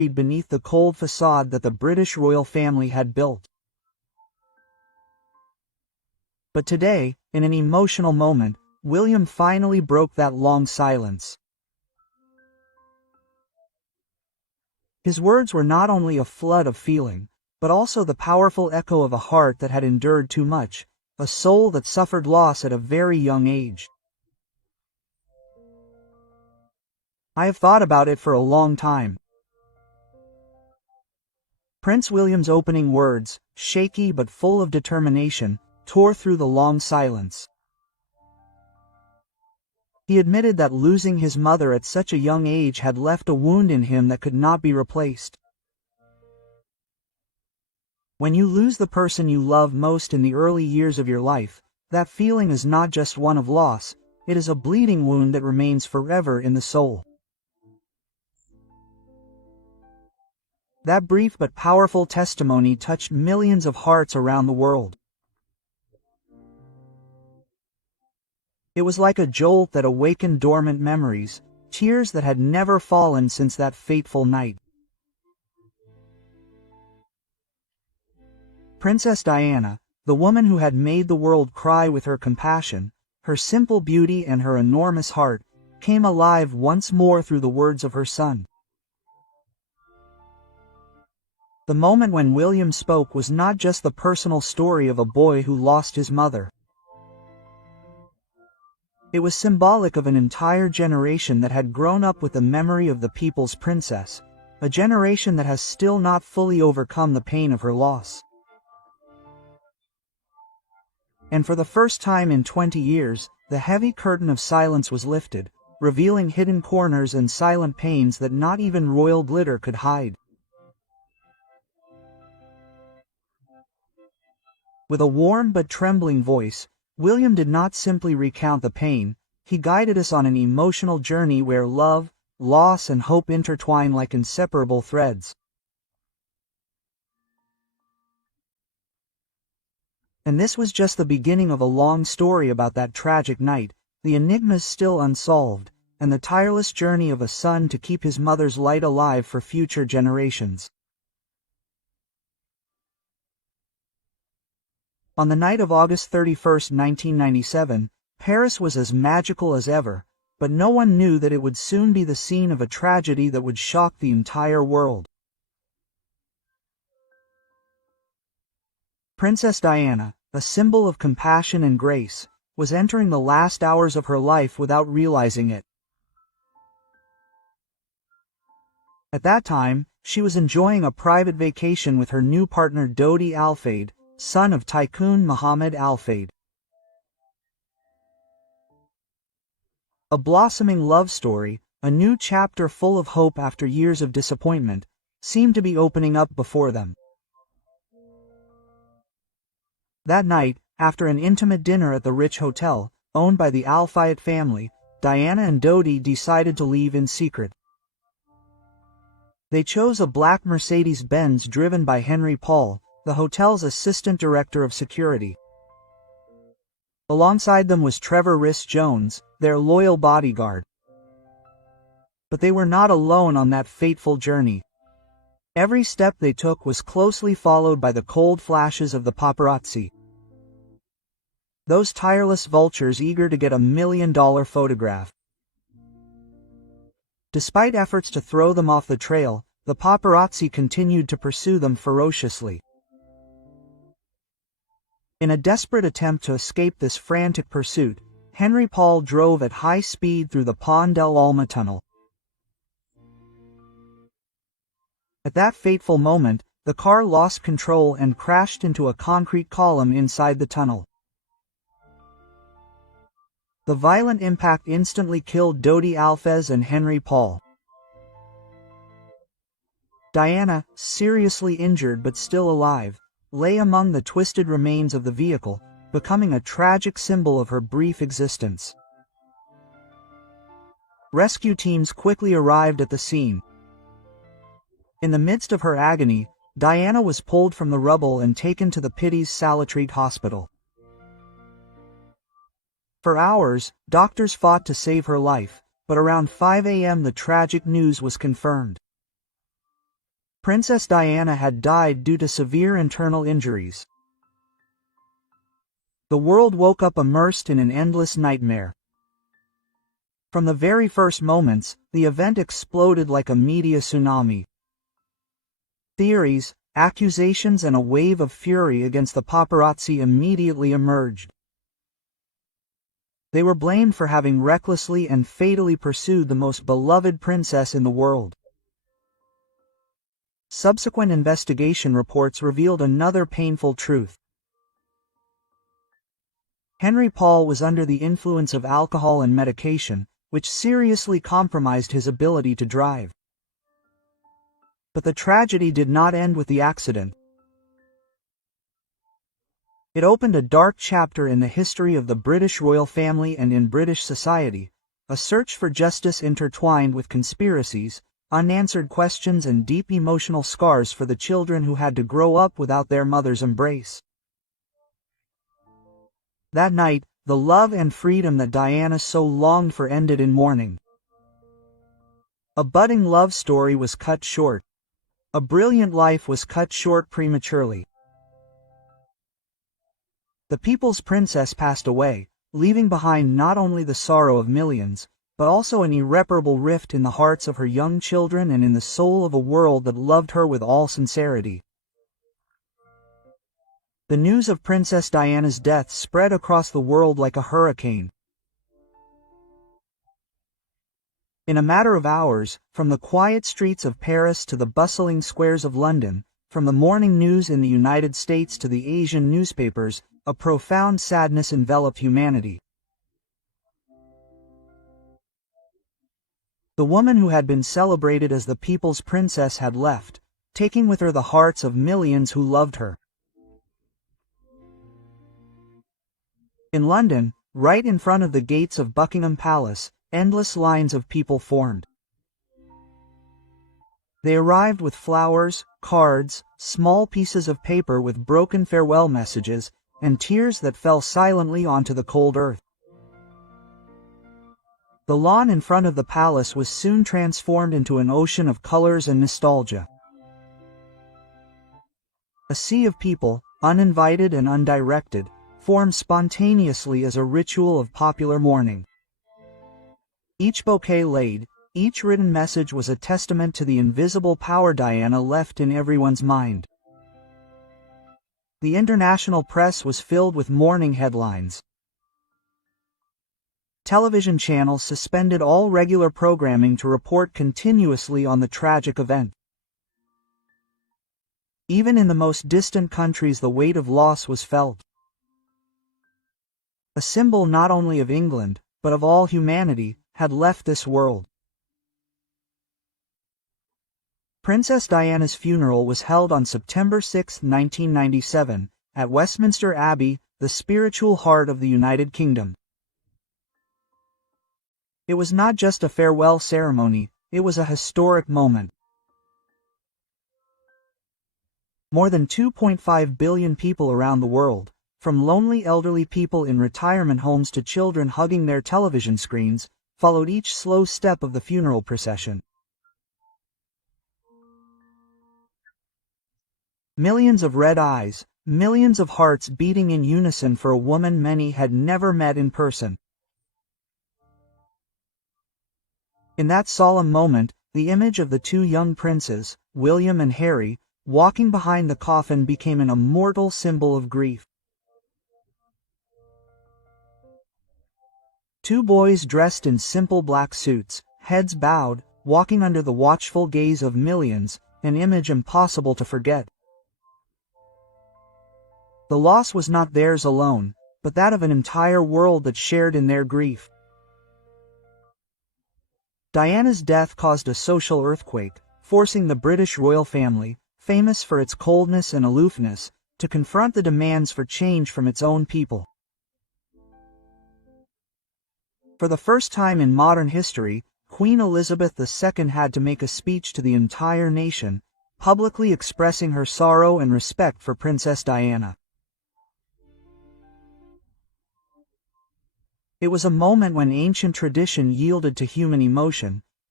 beneath the cold facade that the British royal family had built. But today, in an emotional moment, William finally broke that long silence. His words were not only a flood of feeling, but also the powerful echo of a heart that had endured too much, a soul that suffered loss at a very young age. I have thought about it for a long time. Prince William's opening words, shaky but full of determination, tore through the long silence. He admitted that losing his mother at such a young age had left a wound in him that could not be replaced. When you lose the person you love most in the early years of your life, that feeling is not just one of loss, it is a bleeding wound that remains forever in the soul. That brief but powerful testimony touched millions of hearts around the world. It was like a jolt that awakened dormant memories, tears that had never fallen since that fateful night. Princess Diana, the woman who had made the world cry with her compassion, her simple beauty and her enormous heart, came alive once more through the words of her son. The moment when William spoke was not just the personal story of a boy who lost his mother. It was symbolic of an entire generation that had grown up with the memory of the people's princess, a generation that has still not fully overcome the pain of her loss. And for the first time in 20 years, the heavy curtain of silence was lifted, revealing hidden corners and silent pains that not even royal glitter could hide. With a warm but trembling voice, William did not simply recount the pain, he guided us on an emotional journey where love, loss and hope intertwine like inseparable threads. And this was just the beginning of a long story about that tragic night, the enigmas still unsolved, and the tireless journey of a son to keep his mother's light alive for future generations. On the night of August 31, 1997, Paris was as magical as ever, but no one knew that it would soon be the scene of a tragedy that would shock the entire world. Princess Diana, a symbol of compassion and grace, was entering the last hours of her life without realizing it. At that time, she was enjoying a private vacation with her new partner Dodi Al Fayed, son of Tycoon Mohammed Al Fayed. A blossoming love story, a new chapter full of hope after years of disappointment, seemed to be opening up before them. That night, after an intimate dinner at the rich hotel, owned by the Al Fayed family, Diana and Dodi decided to leave in secret. They chose a black Mercedes-Benz driven by Henry Paul, the hotel's assistant director of security. Alongside them was Trevor Rhys-Jones, their loyal bodyguard. But they were not alone on that fateful journey. Every step they took was closely followed by the cold flashes of the paparazzi. Those tireless vultures eager to get $1 million photograph. Despite efforts to throw them off the trail, the paparazzi continued to pursue them ferociously. In a desperate attempt to escape this frantic pursuit, Henry Paul drove at high speed through the Pont del Alma tunnel. At that fateful moment, the car lost control and crashed into a concrete column inside the tunnel. The violent impact instantly killed Dodi Al Fayed and Henry Paul. Diana, seriously injured but still alive, lay among the twisted remains of the vehicle, becoming a tragic symbol of her brief existence. Rescue teams quickly arrived at the scene. In the midst of her agony, Diana was pulled from the rubble and taken to the Pity's Salutreat Hospital. For hours, doctors fought to save her life, but around 5 a.m. the tragic news was confirmed. Princess Diana had died due to severe internal injuries. The world woke up immersed in an endless nightmare. From the very first moments, the event exploded like a media tsunami. Theories, accusations and a wave of fury against the paparazzi immediately emerged. They were blamed for having recklessly and fatally pursued the most beloved princess in the world. Subsequent investigation reports revealed another painful truth. Henry Paul was under the influence of alcohol and medication, which seriously compromised his ability to drive. But the tragedy did not end with the accident. It opened a dark chapter in the history of the British royal family and in British society, a search for justice intertwined with conspiracies, unanswered questions and deep emotional scars for the children who had to grow up without their mother's embrace. That night, the love and freedom that Diana so longed for ended in mourning. A budding love story was cut short. A brilliant life was cut short prematurely. The people's princess passed away, leaving behind not only the sorrow of millions, but also an irreparable rift in the hearts of her young children and in the soul of a world that loved her with all sincerity. The news of Princess Diana's death spread across the world like a hurricane. In a matter of hours, from the quiet streets of Paris to the bustling squares of London, from the morning news in the United States to the Asian newspapers, a profound sadness enveloped humanity. The woman who had been celebrated as the people's princess had left, taking with her the hearts of millions who loved her. In London, right in front of the gates of Buckingham Palace, endless lines of people formed. They arrived with flowers, cards, small pieces of paper with broken farewell messages, and tears that fell silently onto the cold earth. The lawn in front of the palace was soon transformed into an ocean of colors and nostalgia. A sea of people, uninvited and undirected, formed spontaneously as a ritual of popular mourning. Each bouquet laid, each written message was a testament to the invisible power Diana left in everyone's mind. The international press was filled with mourning headlines. Television channels suspended all regular programming to report continuously on the tragic event. Even in the most distant countries, the weight of loss was felt. A symbol not only of England, but of all humanity, had left this world. Princess Diana's funeral was held on September 6, 1997, at Westminster Abbey, the spiritual heart of the United Kingdom. It was not just a farewell ceremony, it was a historic moment. More than 2.5 billion people around the world, from lonely elderly people in retirement homes to children hugging their television screens, followed each slow step of the funeral procession. Millions of red eyes, millions of hearts beating in unison for a woman many had never met in person. In that solemn moment, the image of the two young princes, William and Harry, walking behind the coffin became an immortal symbol of grief. Two boys dressed in simple black suits, heads bowed, walking under the watchful gaze of millions, an image impossible to forget. The loss was not theirs alone, but that of an entire world that shared in their grief. Diana's death caused a social earthquake, forcing the British royal family, famous for its coldness and aloofness, to confront the demands for change from its own people. For the first time in modern history, Queen Elizabeth II had to make a speech to the entire nation, publicly expressing her sorrow and respect for Princess Diana. It was a moment when ancient tradition yielded to human emotion,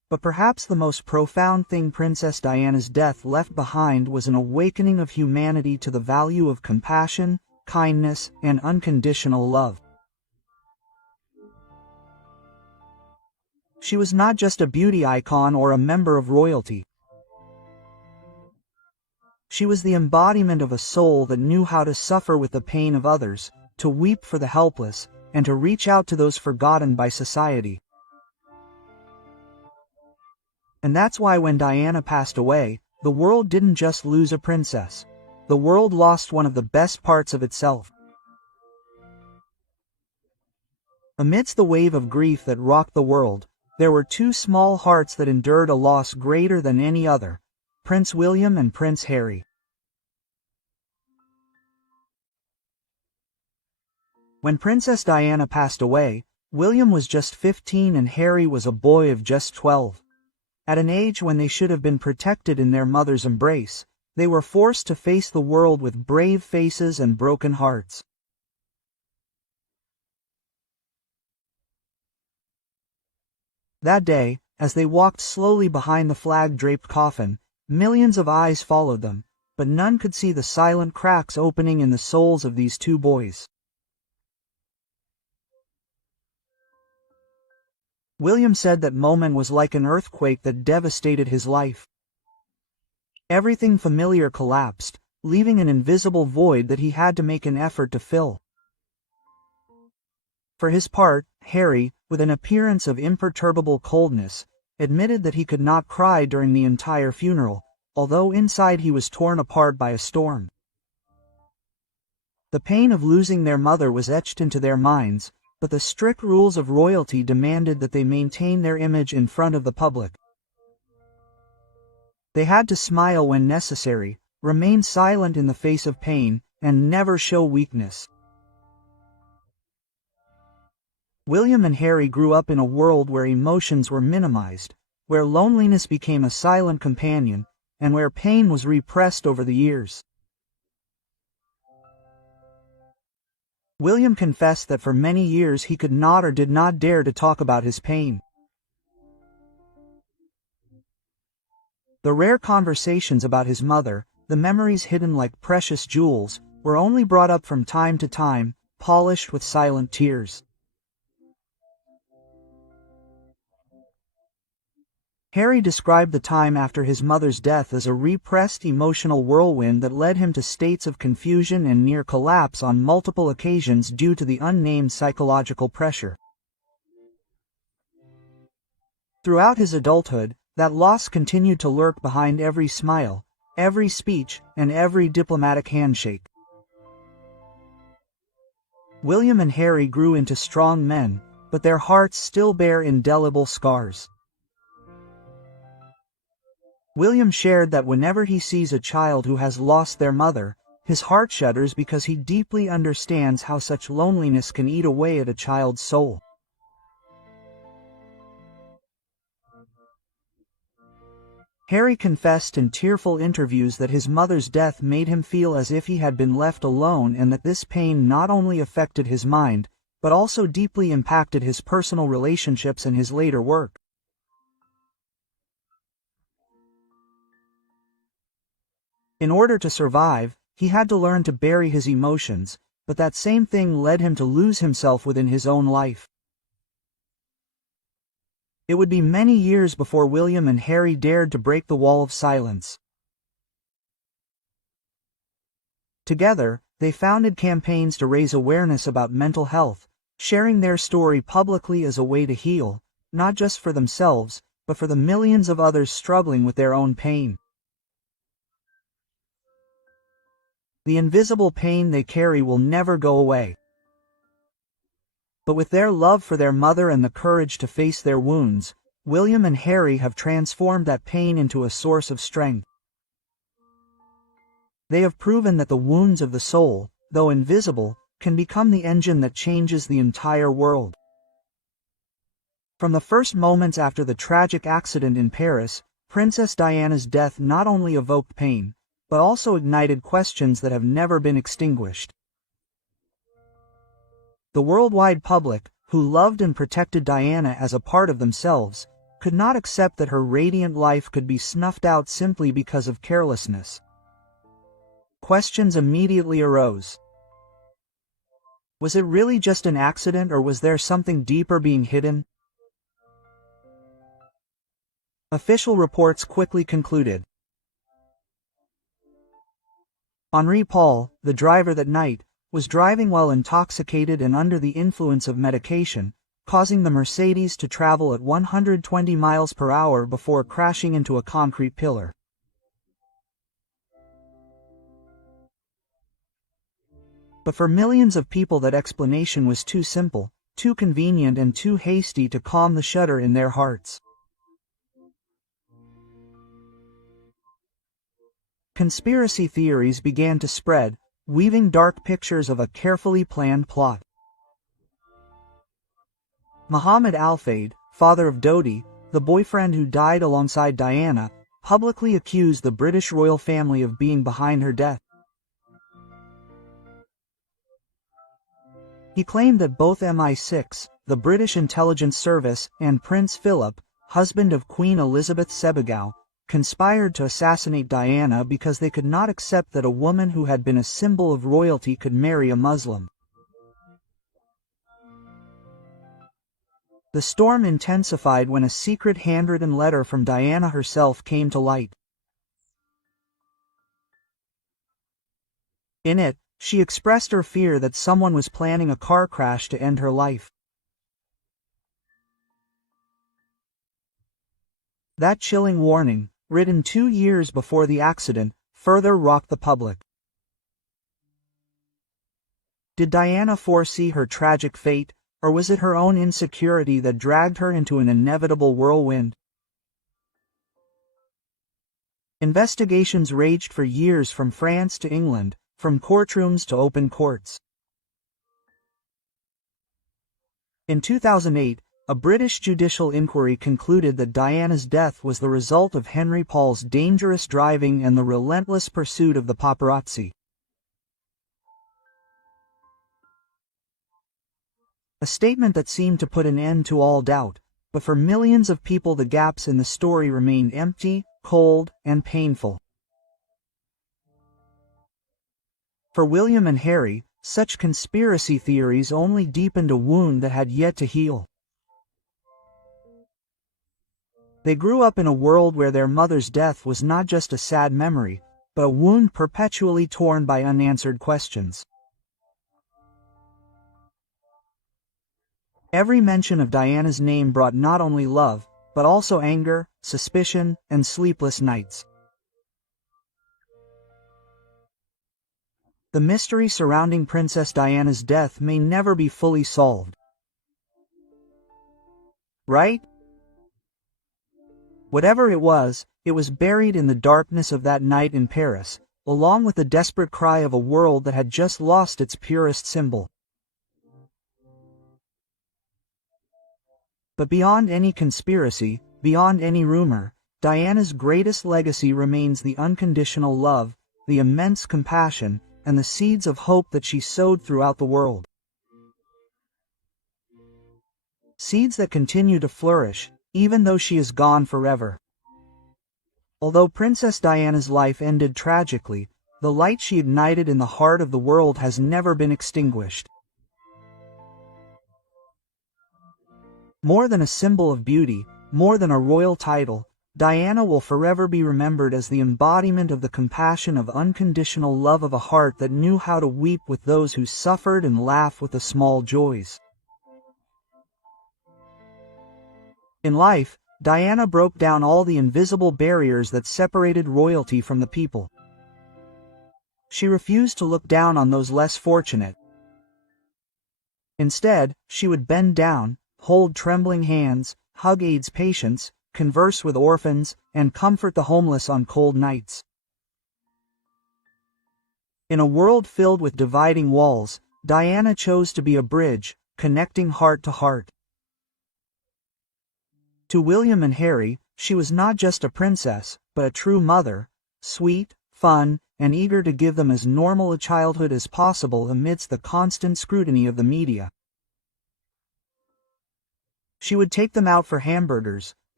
But perhaps the most profound thing Princess Diana's death left behind was an awakening of humanity to the value of compassion, kindness, and unconditional love. She was not just a beauty icon or a member of royalty. She was the embodiment of a soul that knew how to suffer with the pain of others, to weep for the helpless, and to reach out to those forgotten by society. And that's why when Diana passed away, the world didn't just lose a princess. The world lost one of the best parts of itself. Amidst the wave of grief that rocked the world, there were two small hearts that endured a loss greater than any other: Prince William and Prince Harry. When Princess Diana passed away, William was just 15 and Harry was a boy of just 12. At an age when they should have been protected in their mother's embrace, they were forced to face the world with brave faces and broken hearts. That day, as they walked slowly behind the flag-draped coffin, millions of eyes followed them, but none could see the silent cracks opening in the souls of these two boys. William said that moment was like an earthquake that devastated his life. Everything familiar collapsed, leaving an invisible void that he had to make an effort to fill. For his part, Harry, with an appearance of imperturbable coldness, admitted that he could not cry during the entire funeral, although inside he was torn apart by a storm. The pain of losing their mother was etched into their minds, but the strict rules of royalty demanded that they maintain their image in front of the public. They had to smile when necessary, remain silent in the face of pain, and never show weakness. William and Harry grew up in a world where emotions were minimized, where loneliness became a silent companion, and where pain was repressed over the years. William confessed that for many years he could not or did not dare to talk about his pain. The rare conversations about his mother, the memories hidden like precious jewels, were only brought up from time to time, polished with silent tears. Harry described the time after his mother's death as a repressed emotional whirlwind that led him to states of confusion and near collapse on multiple occasions due to the unnamed psychological pressure. Throughout his adulthood, that loss continued to lurk behind every smile, every speech, and every diplomatic handshake. William and Harry grew into strong men, but their hearts still bear indelible scars. William shared that whenever he sees a child who has lost their mother, his heart shudders because he deeply understands how such loneliness can eat away at a child's soul. Harry confessed in tearful interviews that his mother's death made him feel as if he had been left alone and that this pain not only affected his mind, but also deeply impacted his personal relationships and his later work. In order to survive, he had to learn to bury his emotions, but that same thing led him to lose himself within his own life. It would be many years before William and Harry dared to break the wall of silence. Together, they founded campaigns to raise awareness about mental health, sharing their story publicly as a way to heal, not just for themselves, but for the millions of others struggling with their own pain. The invisible pain they carry will never go away. But with their love for their mother and the courage to face their wounds, William and Harry have transformed that pain into a source of strength. They have proven that the wounds of the soul, though invisible, can become the engine that changes the entire world. From the first moments after the tragic accident in Paris, Princess Diana's death not only evoked pain, but also ignited questions that have never been extinguished. The worldwide public, who loved and protected Diana as a part of themselves, could not accept that her radiant life could be snuffed out simply because of carelessness. Questions immediately arose. Was it really just an accident, or was there something deeper being hidden? Official reports quickly concluded. Henri Paul, the driver that night, was driving while intoxicated and under the influence of medication, causing the Mercedes to travel at 120 miles per hour before crashing into a concrete pillar. But for millions of people that explanation was too simple, too convenient and too hasty to calm the shudder in their hearts. Conspiracy theories began to spread, weaving dark pictures of a carefully planned plot. Mohammed Al-Fayed, father of Dodi, the boyfriend who died alongside Diana, publicly accused the British royal family of being behind her death. He claimed that both MI6, the British intelligence service, and Prince Philip, husband of Queen Elizabeth Senegal, conspired to assassinate Diana because they could not accept that a woman who had been a symbol of royalty could marry a Muslim. The storm intensified when a secret handwritten letter from Diana herself came to light. In it, she expressed her fear that someone was planning a car crash to end her life. That chilling warning, written 2 years before the accident, further rocked the public. Did Diana foresee her tragic fate, or was it her own insecurity that dragged her into an inevitable whirlwind? Investigations raged for years from France to England, from courtrooms to open courts. In 2008, a British judicial inquiry concluded that Diana's death was the result of Henri Paul's dangerous driving and the relentless pursuit of the paparazzi. A statement that seemed to put an end to all doubt, but for millions of people the gaps in the story remained empty, cold, and painful. For William and Harry, such conspiracy theories only deepened a wound that had yet to heal. They grew up in a world where their mother's death was not just a sad memory, but a wound perpetually torn by unanswered questions. Every mention of Diana's name brought not only love, but also anger, suspicion, and sleepless nights. The mystery surrounding Princess Diana's death may never be fully solved. Right? Whatever it was buried in the darkness of that night in Paris, along with the desperate cry of a world that had just lost its purest symbol. But beyond any conspiracy, beyond any rumor, Diana's greatest legacy remains the unconditional love, the immense compassion, and the seeds of hope that she sowed throughout the world. Seeds that continue to flourish, even though she is gone forever. Although Princess Diana's life ended tragically, the light she ignited in the heart of the world has never been extinguished. More than a symbol of beauty, more than a royal title, Diana will forever be remembered as the embodiment of the compassion of unconditional love of a heart that knew how to weep with those who suffered and laugh with the small joys. In life, Diana broke down all the invisible barriers that separated royalty from the people. She refused to look down on those less fortunate. Instead, she would bend down, hold trembling hands, hug AIDS patients, converse with orphans, and comfort the homeless on cold nights. In a world filled with dividing walls, Diana chose to be a bridge, connecting heart to heart. To William and Harry, she was not just a princess, but a true mother, sweet, fun, and eager to give them as normal a childhood as possible amidst the constant scrutiny of the media. She would take them out for hamburgers,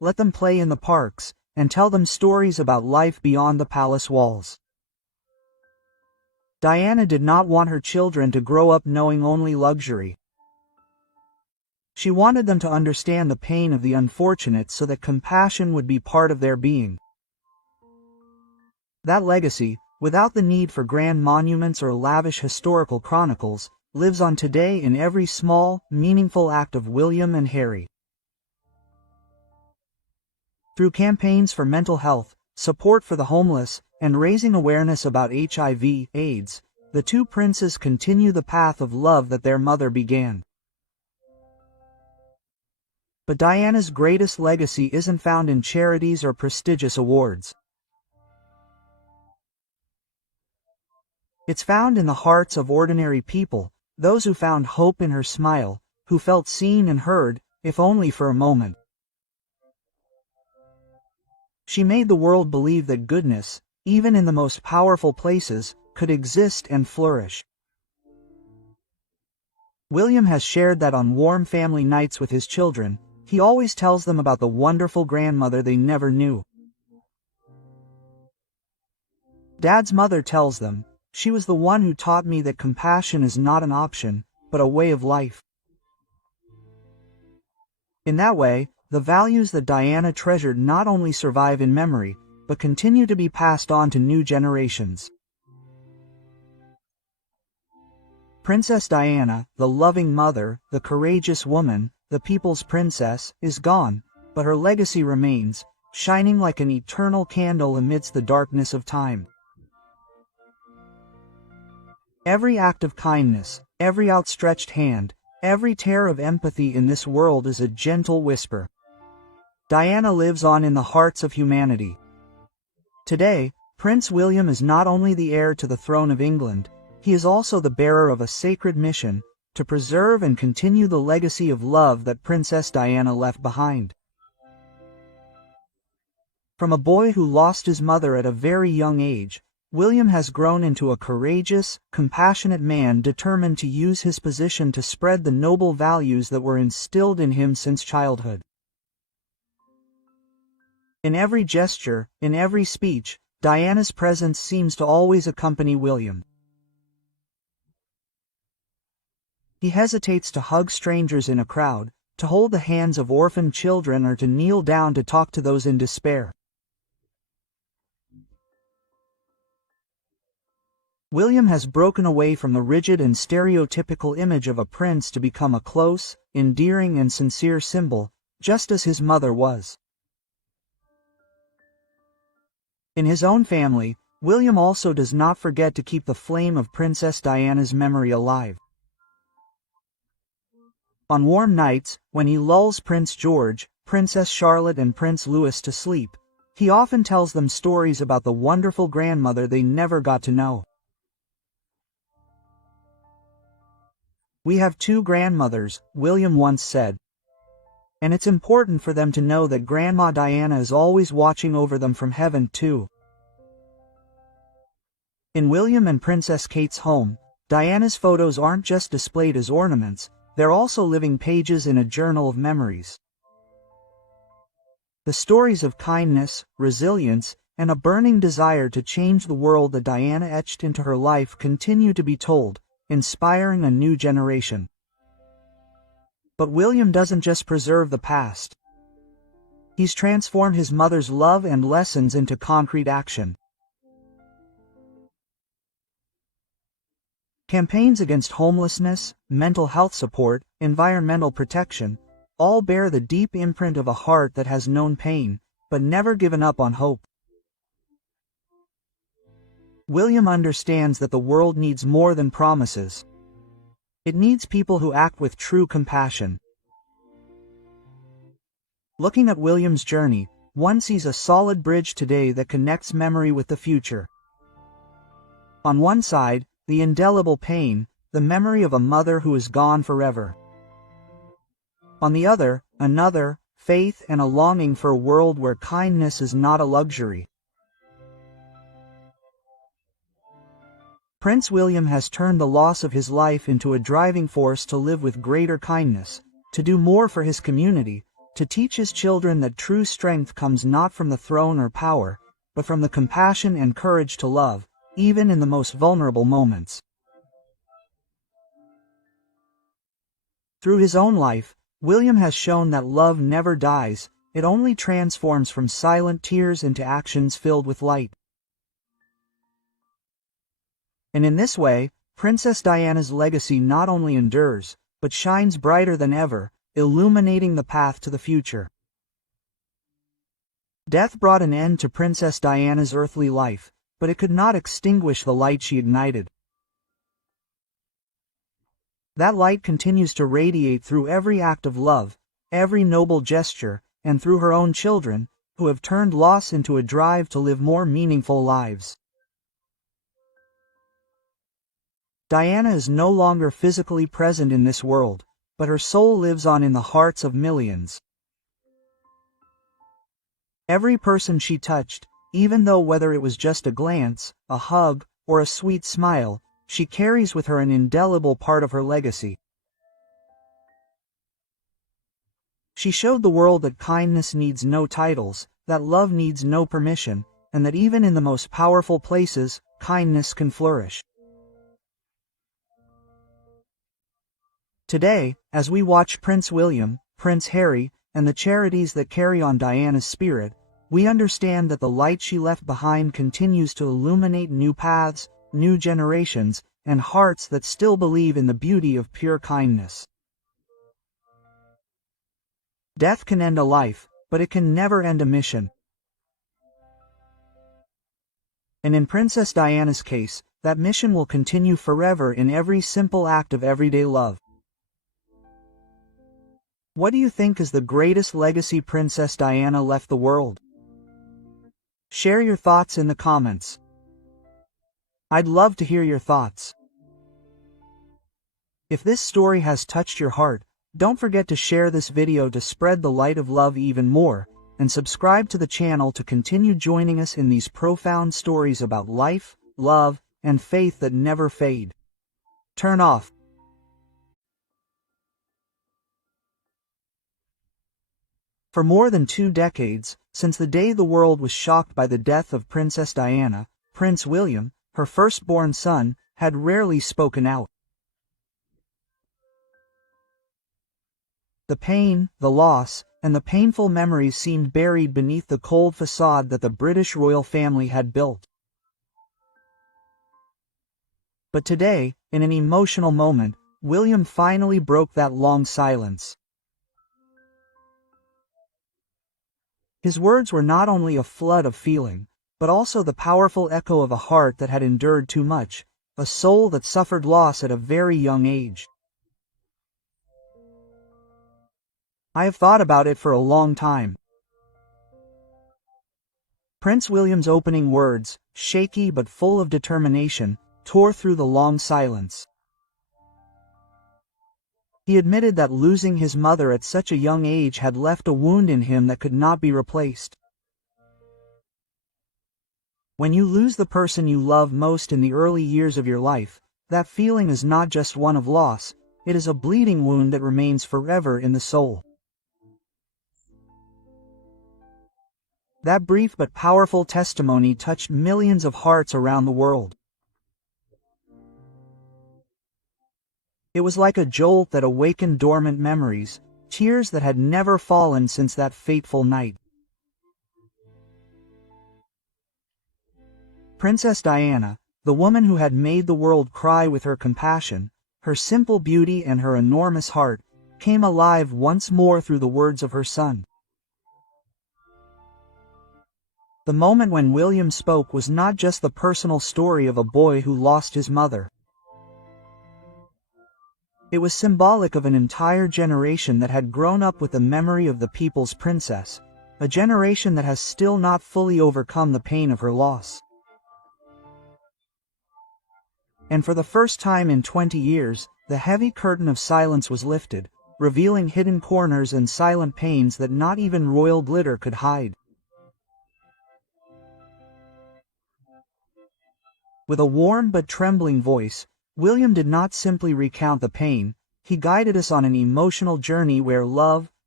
let them play in the parks, and tell them stories about life beyond the palace walls. Diana did not want her children to grow up knowing only luxury. She wanted them to understand the pain of the unfortunate so that compassion would be part of their being. That legacy, without the need for grand monuments or lavish historical chronicles, lives on today in every small, meaningful act of William and Harry. Through campaigns for mental health, support for the homeless, and raising awareness about HIV/AIDS, the two princes continue the path of love that their mother began. But Diana's greatest legacy isn't found in charities or prestigious awards. It's found in the hearts of ordinary people, those who found hope in her smile, who felt seen and heard, if only for a moment. She made the world believe that goodness, even in the most powerful places, could exist and flourish. William has shared that on warm family nights with his children, he always tells them about the wonderful grandmother they never knew. Dad's mother tells them, "She was the one who taught me that compassion is not an option, but a way of life." In that way, the values that Diana treasured not only survive in memory, but continue to be passed on to new generations. Princess Diana, the loving mother, the courageous woman, the people's princess, is gone, but her legacy remains, shining like an eternal candle amidst the darkness of time. Every act of kindness, every outstretched hand, every tear of empathy in this world is a gentle whisper. Diana lives on in the hearts of humanity. Today, Prince William is not only the heir to the throne of England, he is also the bearer of a sacred mission, to preserve and continue the legacy of love that Princess Diana left behind. From a boy who lost his mother at a very young age, William has grown into a courageous, compassionate man determined to use his position to spread the noble values that were instilled in him since childhood. In every gesture, in every speech, Diana's presence seems to always accompany William. He hesitates to hug strangers in a crowd, to hold the hands of orphaned children, or to kneel down to talk to those in despair. William has broken away from the rigid and stereotypical image of a prince to become a close, endearing and sincere symbol, just as his mother was. In his own family, William also does not forget to keep the flame of Princess Diana's memory alive. On warm nights, when he lulls Prince George, Princess Charlotte and Prince Louis to sleep, he often tells them stories about the wonderful grandmother they never got to know. "We have two grandmothers," William once said. "And it's important for them to know that Grandma Diana is always watching over them from heaven too." In William and Princess Kate's home, Diana's photos aren't just displayed as ornaments, they're also living pages in a journal of memories. The stories of kindness, resilience, and a burning desire to change the world that Diana etched into her life continue to be told, inspiring a new generation. But William doesn't just preserve the past. He's transformed his mother's love and lessons into concrete action. Campaigns against homelessness, mental health support, environmental protection, all bear the deep imprint of a heart that has known pain, but never given up on hope. William understands that the world needs more than promises. It needs people who act with true compassion. Looking at William's journey, one sees a solid bridge today that connects memory with the future. On one side, the indelible pain, the memory of a mother who is gone forever. On the other, another, faith and a longing for a world where kindness is not a luxury. Prince William has turned the loss of his life into a driving force to live with greater kindness, to do more for his community, to teach his children that true strength comes not from the throne or power, but from the compassion and courage to love, even in the most vulnerable moments. Through his own life, William has shown that love never dies, it only transforms from silent tears into actions filled with light. And in this way, Princess Diana's legacy not only endures, but shines brighter than ever, illuminating the path to the future. Death brought an end to Princess Diana's earthly life, but it could not extinguish the light she ignited. That light continues to radiate through every act of love, every noble gesture, and through her own children, who have turned loss into a drive to live more meaningful lives. Diana is no longer physically present in this world, but her soul lives on in the hearts of millions. Every person she touched, even though whether it was just a glance, a hug, or a sweet smile, she carries with her an indelible part of her legacy. She showed the world that kindness needs no titles, that love needs no permission, and that even in the most powerful places, kindness can flourish. Today, as we watch Prince William, Prince Harry, and the charities that carry on Diana's spirit, we understand that the light she left behind continues to illuminate new paths, new generations, and hearts that still believe in the beauty of pure kindness. Death can end a life, but it can never end a mission. And in Princess Diana's case, that mission will continue forever in every simple act of everyday love. What do you think is the greatest legacy Princess Diana left the world? Share your thoughts in the comments. I'd love to hear your thoughts. If this story has touched your heart, don't forget to share this video to spread the light of love even more, and subscribe to the channel to continue joining us in these profound stories about life, love, and faith that never fade. Turn off. For more than 2 decades, since the day the world was shocked by the death of Princess Diana, Prince William, her firstborn son, had rarely spoken out. The pain, the loss, and the painful memories seemed buried beneath the cold facade that the British royal family had built. But today, in an emotional moment, William finally broke that long silence. His words were not only a flood of feeling, but also the powerful echo of a heart that had endured too much, a soul that suffered loss at a very young age. I have thought about it for a long time. Prince William's opening words, shaky but full of determination, tore through the long silence. He admitted that losing his mother at such a young age had left a wound in him that could not be replaced. When you lose the person you love most in the early years of your life, that feeling is not just one of loss, it is a bleeding wound that remains forever in the soul. That brief but powerful testimony touched millions of hearts around the world. It was like a jolt that awakened dormant memories, tears that had never fallen since that fateful night. Princess Diana, the woman who had made the world cry with her compassion, her simple beauty and her enormous heart, came alive once more through the words of her son. The moment when William spoke was not just the personal story of a boy who lost his mother. It was symbolic of an entire generation that had grown up with the memory of the people's princess, a generation that has still not fully overcome the pain of her loss. And for the first time in 20 years, the heavy curtain of silence was lifted, revealing hidden corners and silent pains that not even royal glitter could hide. With a warm but trembling voice, William did not simply recount the pain, he guided us on an emotional journey where love,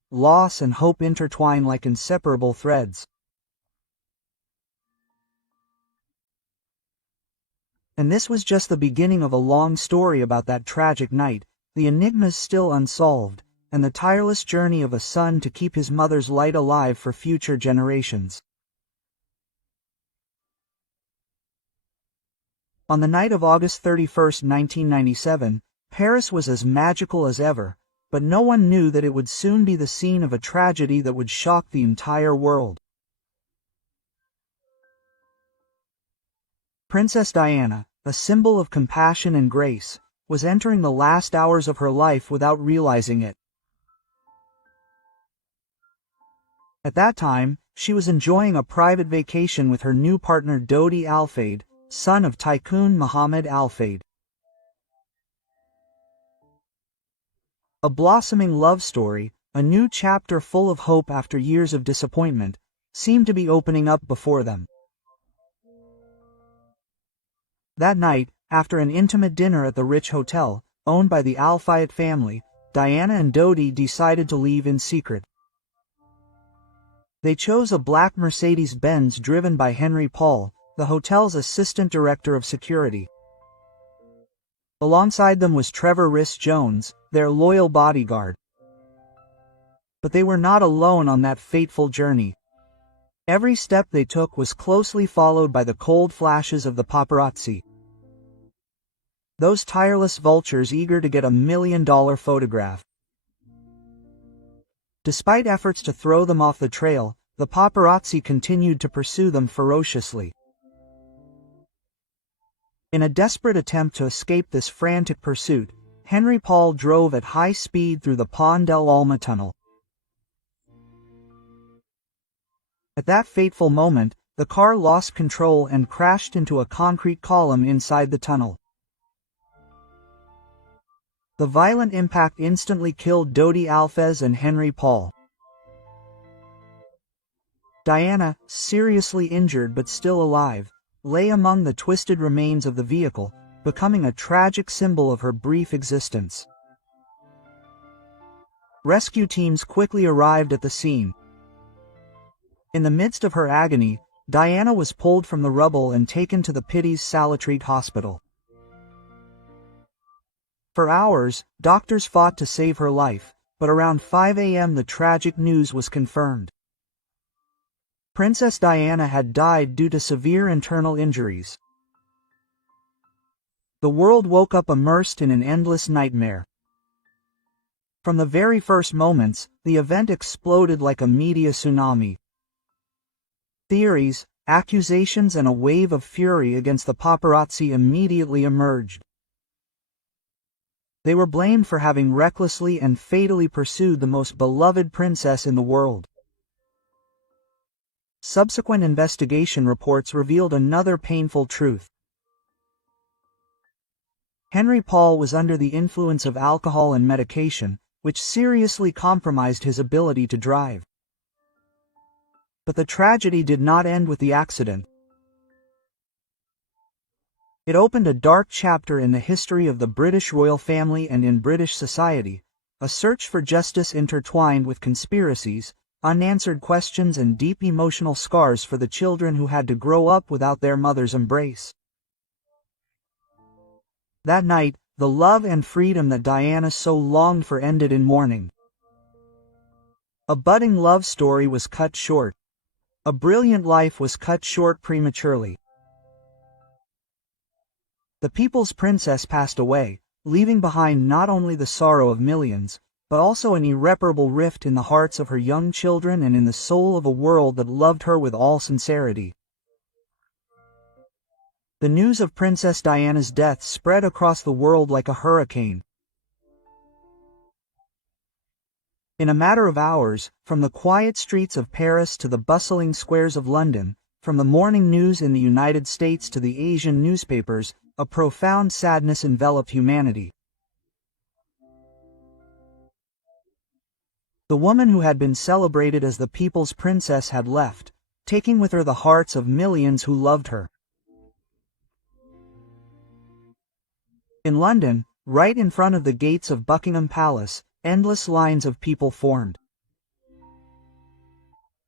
loss and hope intertwine like inseparable threads. And this was just the beginning of a long story about that tragic night, the enigmas still unsolved, and the tireless journey of a son to keep his mother's light alive for future generations. On the night of August 31, 1997, Paris was as magical as ever, but no one knew that it would soon be the scene of a tragedy that would shock the entire world. Princess Diana, a symbol of compassion and grace, was entering the last hours of her life without realizing it. At that time, she was enjoying a private vacation with her new partner Dodi Al Fayed, son of Tycoon Mohammed Al Fayed. A blossoming love story, a new chapter full of hope after years of disappointment, seemed to be opening up before them. That night, after an intimate dinner at the rich hotel, owned by the Al Fayed family, Diana and Dodi decided to leave in secret. They chose a black Mercedes-Benz driven by Henry Paul, the hotel's assistant director of security. Alongside them was Trevor Rhys-Jones, their loyal bodyguard. But they were not alone on that fateful journey. Every step they took was closely followed by the cold flashes of the paparazzi. Those tireless vultures eager to get a $1 million photograph. Despite efforts to throw them off the trail, the paparazzi continued to pursue them ferociously. In a desperate attempt to escape this frantic pursuit, Henry Paul drove at high speed through the Pont del Alma tunnel. At that fateful moment, the car lost control and crashed into a concrete column inside the tunnel. The violent impact instantly killed Dodi Al Fayed and Henry Paul. Diana, seriously injured but still alive, lay among the twisted remains of the vehicle, becoming a tragic symbol of her brief existence. Rescue teams quickly arrived at the scene. In the midst of her agony, Diana was pulled from the rubble and taken to the Pity's Salutreat Hospital. For hours, doctors fought to save her life, but around 5 a.m. the tragic news was confirmed. Princess Diana had died due to severe internal injuries. The world woke up immersed in an endless nightmare. From the very first moments, the event exploded like a media tsunami. Theories, accusations and a wave of fury against the paparazzi immediately emerged. They were blamed for having recklessly and fatally pursued the most beloved princess in the world. Subsequent investigation reports revealed another painful truth. Henry Paul was under the influence of alcohol and medication, which seriously compromised his ability to drive. But the tragedy did not end with the accident. It opened a dark chapter in the history of the British royal family and in British society, a search for justice intertwined with conspiracies, unanswered questions and deep emotional scars for the children who had to grow up without their mother's embrace. That night, the love and freedom that Diana so longed for ended in mourning. A budding love story was cut short. A brilliant life was cut short prematurely. The people's princess passed away, leaving behind not only the sorrow of millions, but also an irreparable rift in the hearts of her young children and in the soul of a world that loved her with all sincerity. The news of Princess Diana's death spread across the world like a hurricane. In a matter of hours, from the quiet streets of Paris to the bustling squares of London, from the morning news in the United States to the Asian newspapers, a profound sadness enveloped humanity. The woman who had been celebrated as the people's princess had left, taking with her the hearts of millions who loved her. In London, right in front of the gates of Buckingham Palace, endless lines of people formed.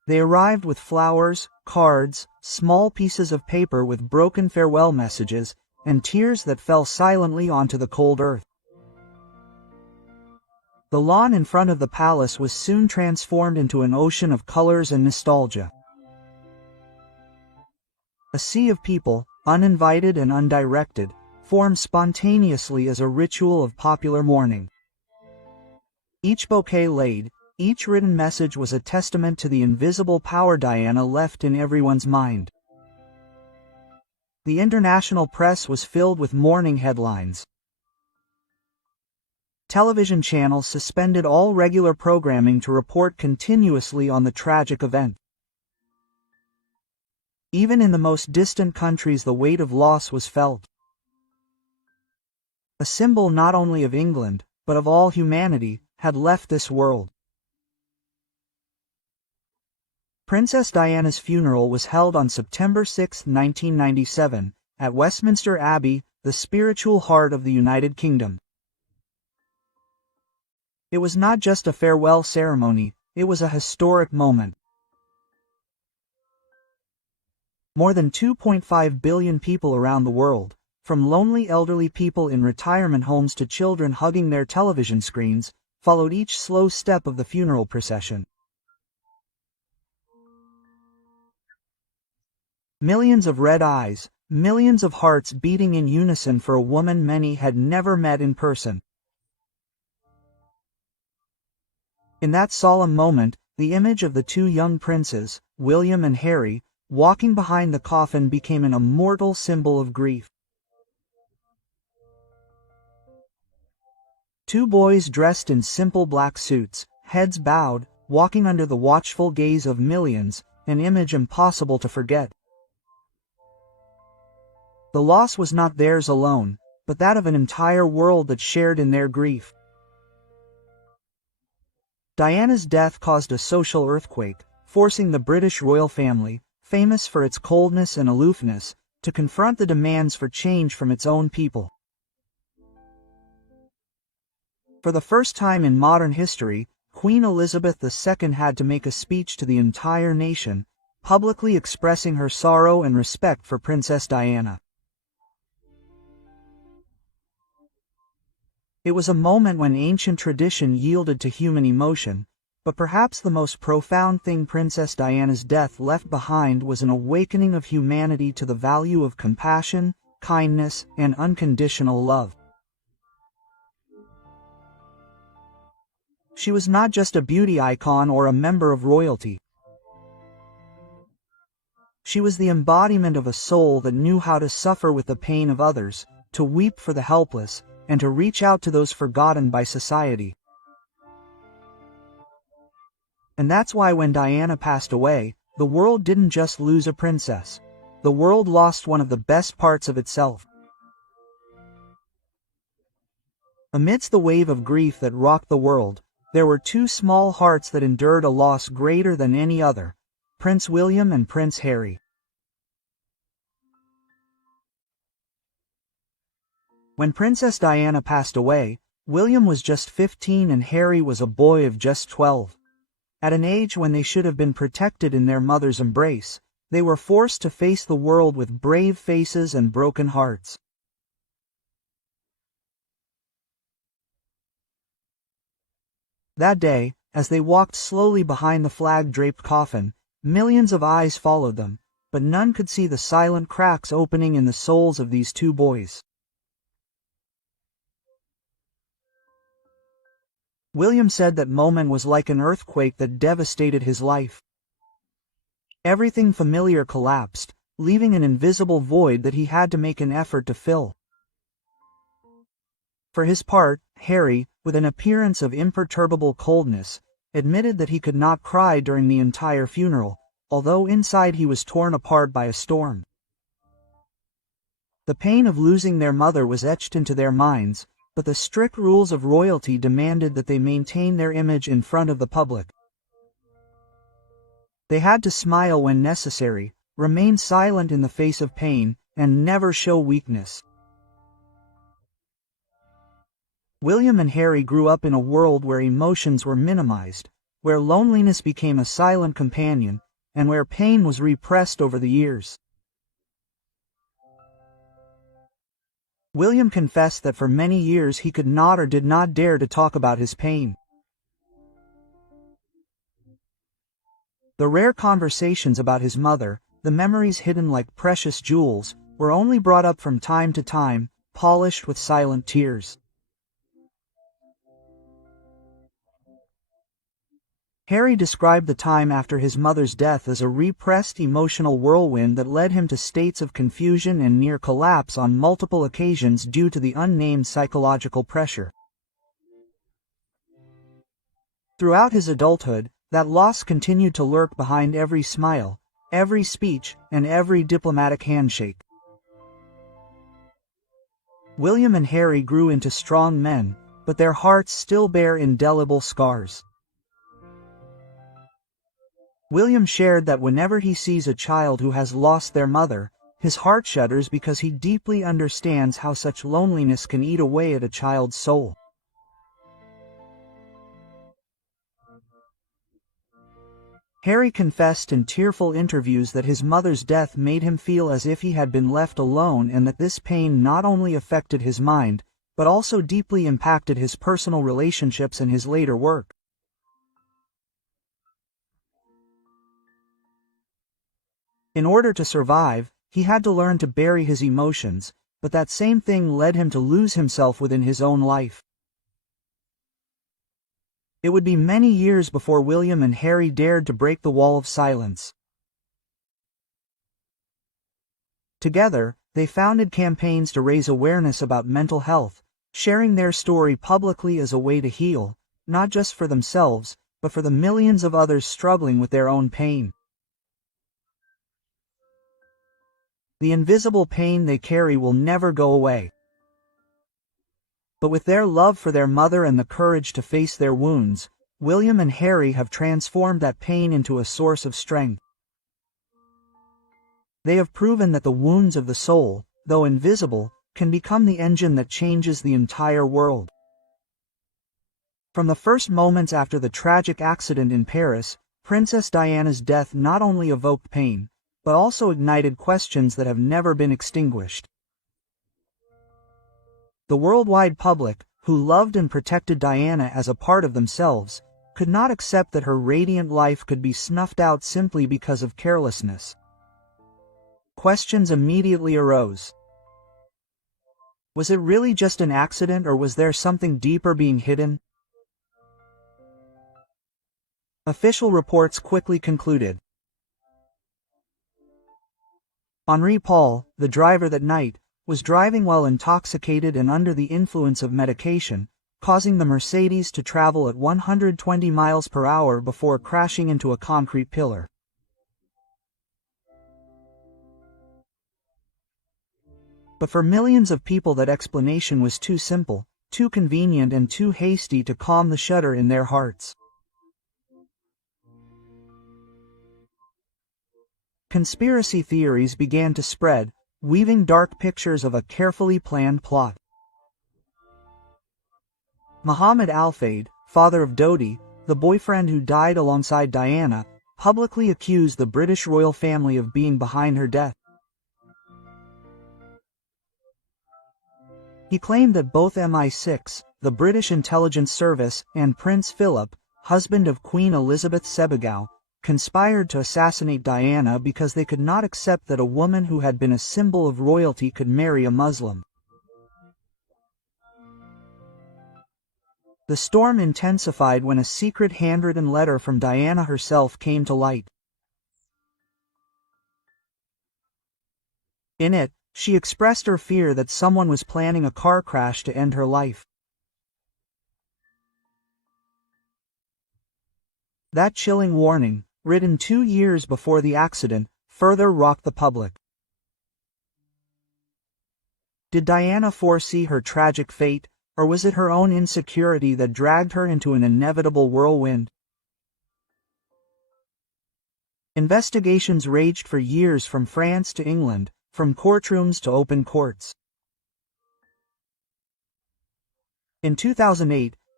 They arrived with flowers, cards, small pieces of paper with broken farewell messages, and tears that fell silently onto the cold earth. The lawn in front of the palace was soon transformed into an ocean of colors and nostalgia. A sea of people, uninvited and undirected, formed spontaneously as a ritual of popular mourning. Each bouquet laid, each written message was a testament to the invisible power Diana left in everyone's mind. The international press was filled with mourning headlines. Television channels suspended all regular programming to report continuously on the tragic event. Even in the most distant countries, the weight of loss was felt. A symbol not only of England, but of all humanity, had left this world. Princess Diana's funeral was held on September 6, 1997, at Westminster Abbey, the spiritual heart of the United Kingdom. It was not just a farewell ceremony, it was a historic moment. More than 2.5 billion people around the world, from lonely elderly people in retirement homes to children hugging their television screens, followed each slow step of the funeral procession. Millions of red eyes, millions of hearts beating in unison for a woman many had never met in person. In that solemn moment, the image of the two young princes, William and Harry, walking behind the coffin became an immortal symbol of grief. Two boys dressed in simple black suits, heads bowed, walking under the watchful gaze of millions, an image impossible to forget. The loss was not theirs alone, but that of an entire world that shared in their grief. Diana's death caused a social earthquake, forcing the British royal family, famous for its coldness and aloofness, to confront the demands for change from its own people. For the first time in modern history, Queen Elizabeth II had to make a speech to the entire nation, publicly expressing her sorrow and respect for Princess Diana. It was a moment when ancient tradition yielded to human emotion, but perhaps the most profound thing Princess Diana's death left behind was an awakening of humanity to the value of compassion, kindness, and unconditional love. She was not just a beauty icon or a member of royalty. She was the embodiment of a soul that knew how to suffer with the pain of others, to weep for the helpless, and to reach out to those forgotten by society. And that's why when Diana passed away, the world didn't just lose a princess. The world lost one of the best parts of itself. Amidst the wave of grief that rocked the world, there were two small hearts that endured a loss greater than any other: Prince William and Prince Harry. When Princess Diana passed away, William was just 15 and Harry was a boy of just 12. At an age when they should have been protected in their mother's embrace, they were forced to face the world with brave faces and broken hearts. That day, as they walked slowly behind the flag-draped coffin, millions of eyes followed them, but none could see the silent cracks opening in the souls of these two boys. William said that moment was like an earthquake that devastated his life. Everything familiar collapsed, leaving an invisible void that he had to make an effort to fill. For his part, Harry, with an appearance of imperturbable coldness, admitted that he could not cry during the entire funeral, although inside he was torn apart by a storm. The pain of losing their mother was etched into their minds, but the strict rules of royalty demanded that they maintain their image in front of the public. They had to smile when necessary, remain silent in the face of pain, and never show weakness. William and Harry grew up in a world where emotions were minimized, where loneliness became a silent companion, and where pain was repressed over the years. William confessed that for many years he could not or did not dare to talk about his pain. The rare conversations about his mother, the memories hidden like precious jewels, were only brought up from time to time, polished with silent tears. Harry described the time after his mother's death as a repressed emotional whirlwind that led him to states of confusion and near collapse on multiple occasions due to the unnamed psychological pressure. Throughout his adulthood, that loss continued to lurk behind every smile, every speech, and every diplomatic handshake. William and Harry grew into strong men, but their hearts still bear indelible scars. William shared that whenever he sees a child who has lost their mother, his heart shudders because he deeply understands how such loneliness can eat away at a child's soul. Harry confessed in tearful interviews that his mother's death made him feel as if he had been left alone, and that this pain not only affected his mind, but also deeply impacted his personal relationships and his later work. In order to survive, he had to learn to bury his emotions, but that same thing led him to lose himself within his own life. It would be many years before William and Harry dared to break the wall of silence. Together, they founded campaigns to raise awareness about mental health, sharing their story publicly as a way to heal, not just for themselves, but for the millions of others struggling with their own pain. The invisible pain they carry will never go away. But with their love for their mother and the courage to face their wounds, William and Harry have transformed that pain into a source of strength. They have proven that the wounds of the soul, though invisible, can become the engine that changes the entire world. From the first moments after the tragic accident in Paris, Princess Diana's death not only evoked pain, but also ignited questions that have never been extinguished. The worldwide public, who loved and protected Diana as a part of themselves, could not accept that her radiant life could be snuffed out simply because of carelessness. Questions immediately arose. Was it really just an accident, or was there something deeper being hidden? Official reports quickly concluded. Henri Paul, the driver that night, was driving while intoxicated and under the influence of medication, causing the Mercedes to travel at 120 miles per hour before crashing into a concrete pillar. But for millions of people that explanation was too simple, too convenient, and too hasty to calm the shudder in their hearts. Conspiracy theories began to spread, weaving dark pictures of a carefully planned plot. Mohammed Al-Fayed, father of Dodi, the boyfriend who died alongside Diana, publicly accused the British royal family of being behind her death. He claimed that both MI6, the British intelligence service, and Prince Philip, husband of Queen Elizabeth Senegal, conspired to assassinate Diana because they could not accept that a woman who had been a symbol of royalty could marry a Muslim. The storm intensified when a secret handwritten letter from Diana herself came to light. In it, she expressed her fear that someone was planning a car crash to end her life. That chilling warning, written 2 years before the accident, further rocked the public. Did Diana foresee her tragic fate, or was it her own insecurity that dragged her into an inevitable whirlwind? Investigations raged for years from France to England, from courtrooms to open courts. In 2008,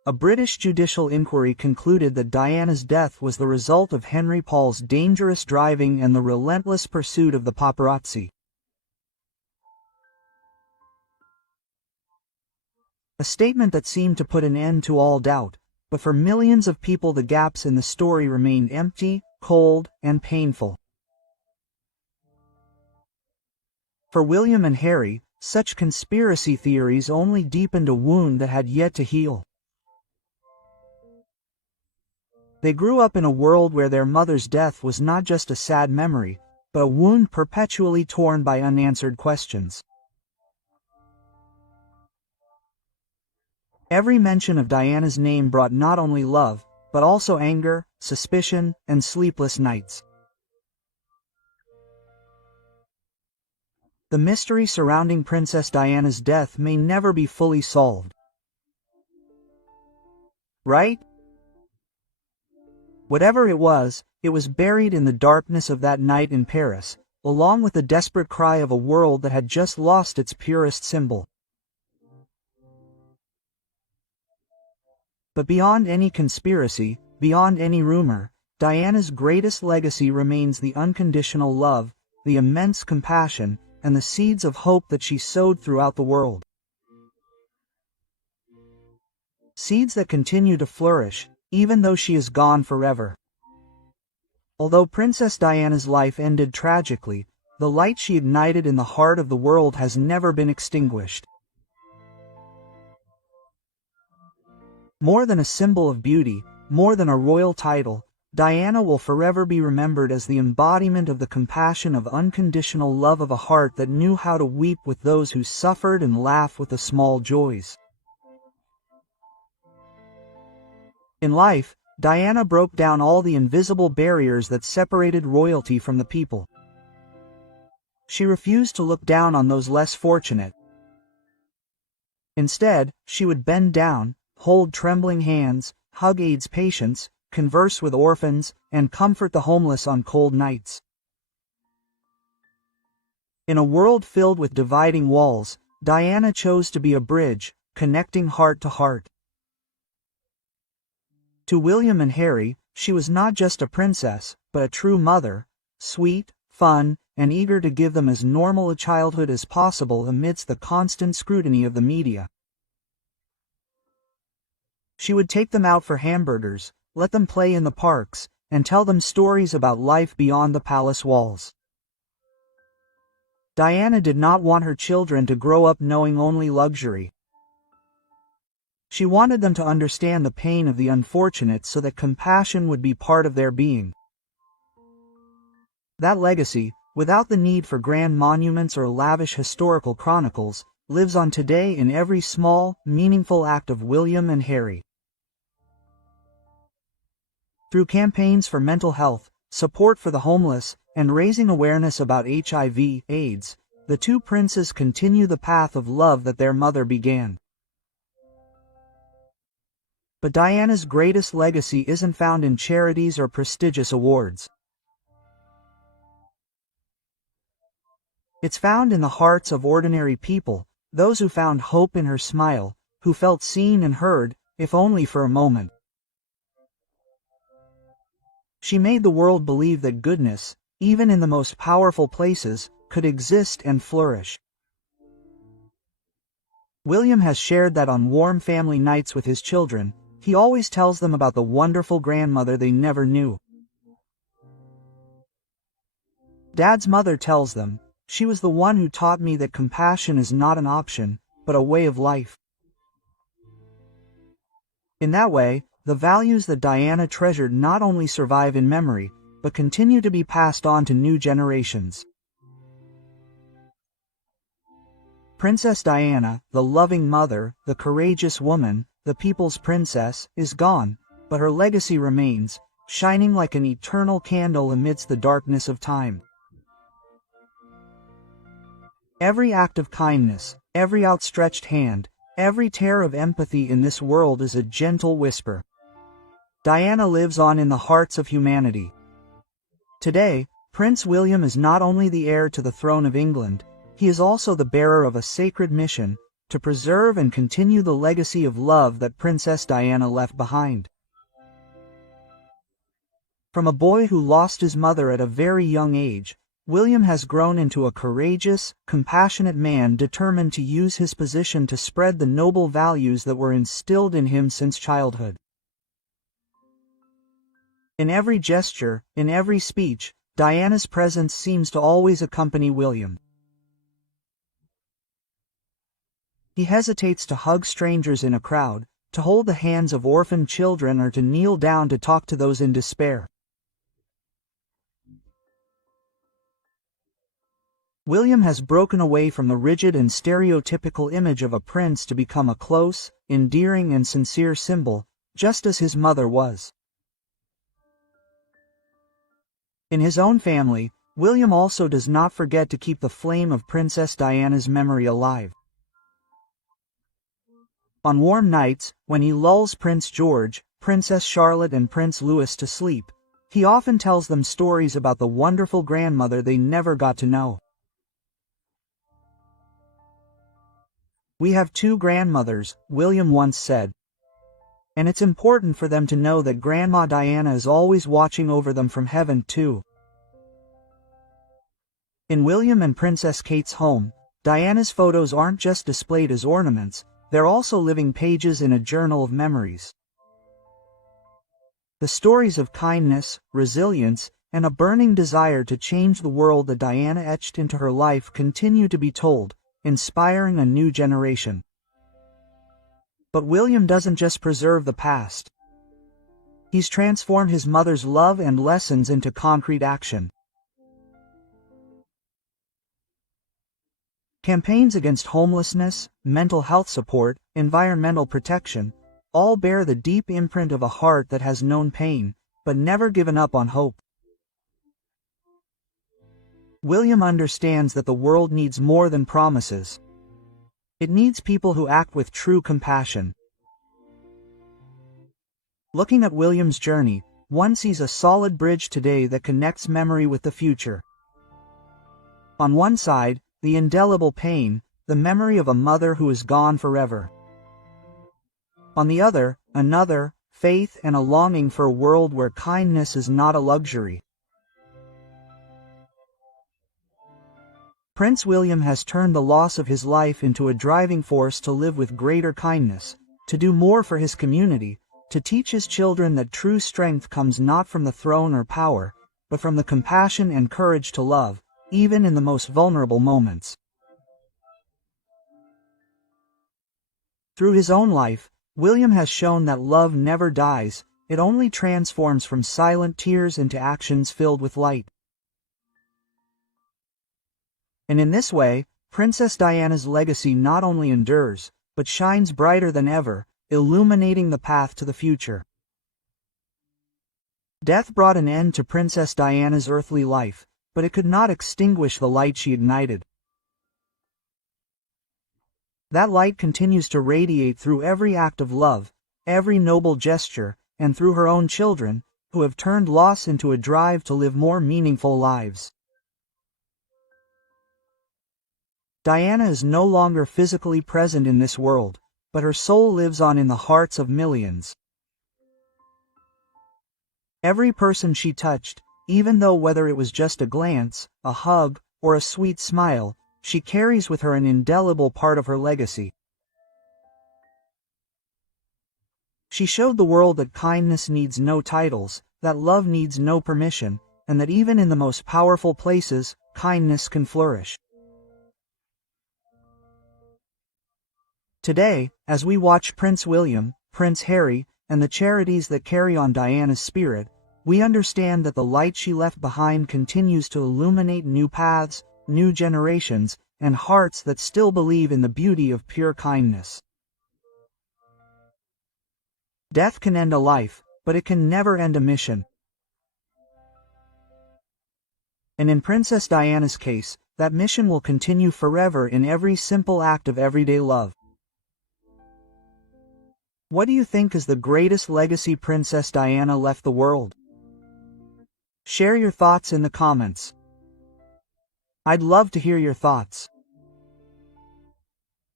a British judicial inquiry concluded that Diana's death was the result of Henry Paul's dangerous driving and the relentless pursuit of the paparazzi. A statement that seemed to put an end to all doubt, but for millions of people the gaps in the story remained empty, cold, and painful. For William and Harry, such conspiracy theories only deepened a wound that had yet to heal. They grew up in a world where their mother's death was not just a sad memory, but a wound perpetually torn by unanswered questions. Every mention of Diana's name brought not only love, but also anger, suspicion, and sleepless nights. The mystery surrounding Princess Diana's death may never be fully solved. Right? Whatever it was buried in the darkness of that night in Paris, along with the desperate cry of a world that had just lost its purest symbol. But beyond any conspiracy, beyond any rumor, Diana's greatest legacy remains the unconditional love, the immense compassion, and the seeds of hope that she sowed throughout the world. Seeds that continue to flourish, even though she is gone forever. Although Princess Diana's life ended tragically, the light she ignited in the heart of the world has never been extinguished. More than a symbol of beauty, more than a royal title, Diana will forever be remembered as the embodiment of the compassion of unconditional love of a heart that knew how to weep with those who suffered and laugh with the small joys. In life, Diana broke down all the invisible barriers that separated royalty from the people. She refused to look down on those less fortunate. Instead, she would bend down, hold trembling hands, hug AIDS patients, converse with orphans, and comfort the homeless on cold nights. In a world filled with dividing walls, Diana chose to be a bridge, connecting heart to heart. To William and Harry, she was not just a princess, but a true mother, sweet, fun, and eager to give them as normal a childhood as possible amidst the constant scrutiny of the media. She would take them out for hamburgers, let them play in the parks, and tell them stories about life beyond the palace walls. Diana did not want her children to grow up knowing only luxury. She wanted them to understand the pain of the unfortunate so that compassion would be part of their being. That legacy, without the need for grand monuments or lavish historical chronicles, lives on today in every small, meaningful act of William and Harry. Through campaigns for mental health, support for the homeless, and raising awareness about HIV/AIDS, the two princes continue the path of love that their mother began. But Diana's greatest legacy isn't found in charities or prestigious awards. It's found in the hearts of ordinary people, those who found hope in her smile, who felt seen and heard, if only for a moment. She made the world believe that goodness, even in the most powerful places, could exist and flourish. William has shared that on warm family nights with his children, he always tells them about the wonderful grandmother they never knew. Dad's mother tells them, "She was the one who taught me that compassion is not an option, but a way of life." In that way, the values that Diana treasured not only survive in memory, but continue to be passed on to new generations. Princess Diana, the loving mother, the courageous woman, the people's princess, is gone, but her legacy remains, shining like an eternal candle amidst the darkness of time. Every act of kindness, every outstretched hand, every tear of empathy in this world is a gentle whisper. Diana lives on in the hearts of humanity. Today, Prince William is not only the heir to the throne of England, he is also the bearer of a sacred mission, to preserve and continue the legacy of love that Princess Diana left behind. From a boy who lost his mother at a very young age, William has grown into a courageous, compassionate man determined to use his position to spread the noble values that were instilled in him since childhood. In every gesture, in every speech, Diana's presence seems to always accompany William. He hesitates to hug strangers in a crowd, to hold the hands of orphaned children, or to kneel down to talk to those in despair. William has broken away from the rigid and stereotypical image of a prince to become a close, endearing and sincere symbol, just as his mother was. In his own family, William also does not forget to keep the flame of Princess Diana's memory alive. On warm nights, when he lulls Prince George, Princess Charlotte and Prince Louis to sleep, he often tells them stories about the wonderful grandmother they never got to know. "We have two grandmothers," William once said. "And it's important for them to know that Grandma Diana is always watching over them from heaven too." In William and Princess Kate's home, Diana's photos aren't just displayed as ornaments, they're also living pages in a journal of memories. The stories of kindness, resilience, and a burning desire to change the world that Diana etched into her life continue to be told, inspiring a new generation. But William doesn't just preserve the past. He's transformed his mother's love and lessons into concrete action. Campaigns against homelessness, mental health support, environmental protection, all bear the deep imprint of a heart that has known pain, but never given up on hope. William understands that the world needs more than promises. It needs people who act with true compassion. Looking at William's journey, one sees a solid bridge today that connects memory with the future. On one side, the indelible pain, the memory of a mother who is gone forever. On the other, another, faith and a longing for a world where kindness is not a luxury. Prince William has turned the loss of his life into a driving force to live with greater kindness, to do more for his community, to teach his children that true strength comes not from the throne or power, but from the compassion and courage to love, even in the most vulnerable moments. Through his own life, William has shown that love never dies, it only transforms from silent tears into actions filled with light. And in this way, Princess Diana's legacy not only endures, but shines brighter than ever, illuminating the path to the future. Death brought an end to Princess Diana's earthly life, but it could not extinguish the light she ignited. That light continues to radiate through every act of love, every noble gesture, and through her own children, who have turned loss into a drive to live more meaningful lives. Diana is no longer physically present in this world, but her soul lives on in the hearts of millions. Every person she touched, even though whether it was just a glance, a hug, or a sweet smile, she carries with her an indelible part of her legacy. She showed the world that kindness needs no titles, that love needs no permission, and that even in the most powerful places, kindness can flourish. Today, as we watch Prince William, Prince Harry, and the charities that carry on Diana's spirit, we understand that the light she left behind continues to illuminate new paths, new generations, and hearts that still believe in the beauty of pure kindness. Death can end a life, but it can never end a mission. And in Princess Diana's case, that mission will continue forever in every simple act of everyday love. What do you think is the greatest legacy Princess Diana left the world? Share your thoughts in the comments. I'd love to hear your thoughts.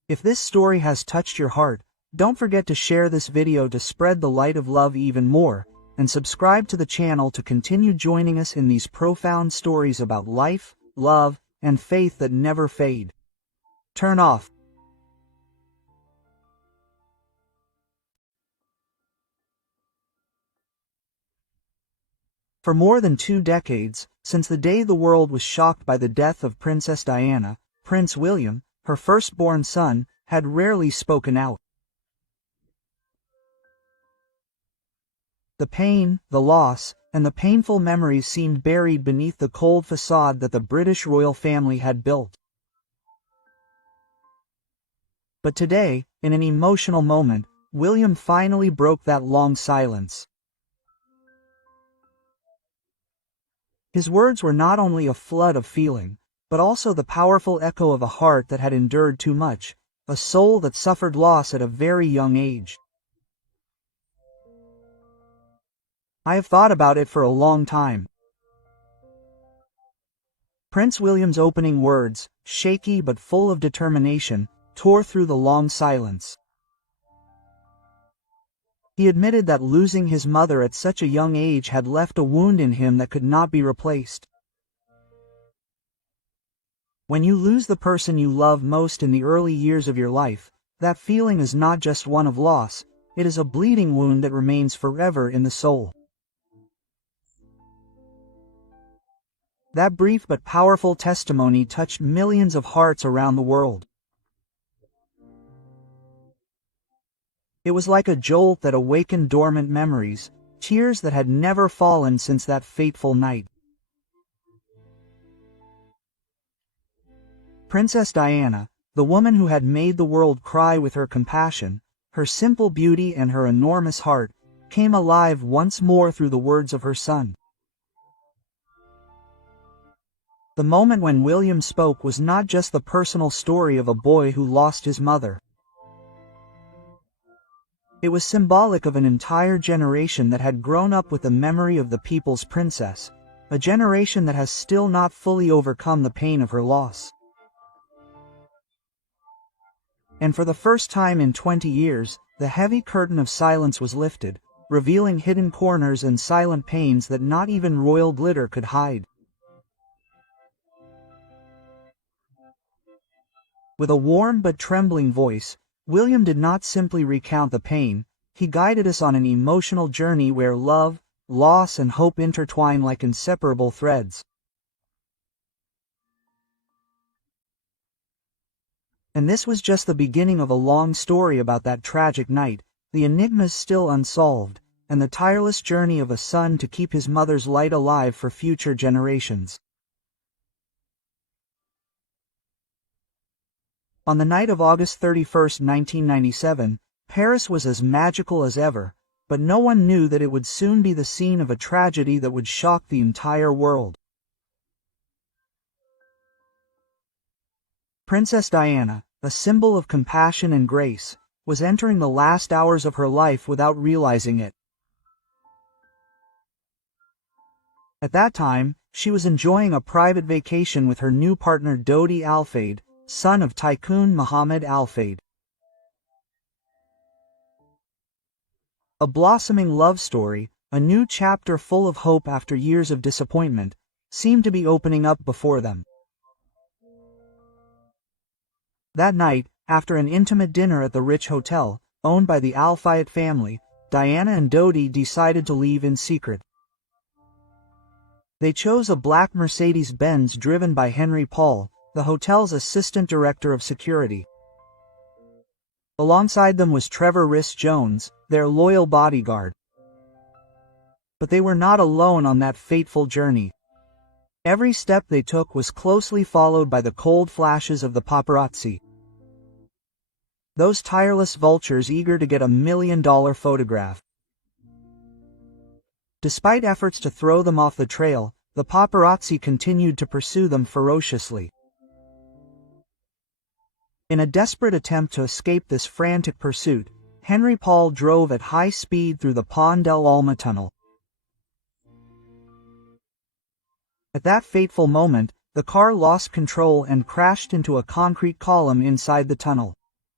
If this story has touched your heart, don't forget to share this video to spread the light of love even more, and subscribe to the channel to continue joining us in these profound stories about life, love, and faith that never fade. Turn off. For more than 2 decades, since the day the world was shocked by the death of Princess Diana, Prince William, her firstborn son, had rarely spoken out. The pain, the loss, and the painful memories seemed buried beneath the cold facade that the British royal family had built. But today, in an emotional moment, William finally broke that long silence. His words were not only a flood of feeling, but also the powerful echo of a heart that had endured too much, a soul that suffered loss at a very young age. I have thought about it for a long time. Prince William's opening words, shaky but full of determination, tore through the long silence. He admitted that losing his mother at such a young age had left a wound in him that could not be replaced. When you lose the person you love most in the early years of your life, that feeling is not just one of loss, it is a bleeding wound that remains forever in the soul. That brief but powerful testimony touched millions of hearts around the world. It was like a jolt that awakened dormant memories, tears that had never fallen since that fateful night. Princess Diana, the woman who had made the world cry with her compassion, her simple beauty and her enormous heart, came alive once more through the words of her son. The moment when William spoke was not just the personal story of a boy who lost his mother. It was symbolic of an entire generation that had grown up with the memory of the people's princess, a generation that has still not fully overcome the pain of her loss. And for the first time in 20 years, the heavy curtain of silence was lifted, revealing hidden corners and silent pains that not even royal glitter could hide. With a warm but trembling voice, William did not simply recount the pain, he guided us on an emotional journey where love, loss and hope intertwine like inseparable threads. And this was just the beginning of a long story about that tragic night, the enigmas still unsolved, and the tireless journey of a son to keep his mother's light alive for future generations. On the night of August 31, 1997, Paris was as magical as ever, but no one knew that it would soon be the scene of a tragedy that would shock the entire world. Princess Diana, a symbol of compassion and grace, was entering the last hours of her life without realizing it. At that time, she was enjoying a private vacation with her new partner Dodi Al Fayed, son of Tycoon Mohammed Al Fayed. A blossoming love story, a new chapter full of hope after years of disappointment, seemed to be opening up before them. That night, after an intimate dinner at the rich hotel, owned by the Al Fayed family, Diana and Dodi decided to leave in secret. They chose a black Mercedes-Benz driven by Henry Paul, the hotel's assistant director of security. Alongside them was Trevor Rhys-Jones, their loyal bodyguard. But they were not alone on that fateful journey. Every step they took was closely followed by the cold flashes of the paparazzi. Those tireless vultures eager to get a $1 million photograph. Despite efforts to throw them off the trail, the paparazzi continued to pursue them ferociously. In a desperate attempt to escape this frantic pursuit, Henry Paul drove at high speed through the Pont del Alma tunnel. At that fateful moment, the car lost control and crashed into a concrete column inside the tunnel.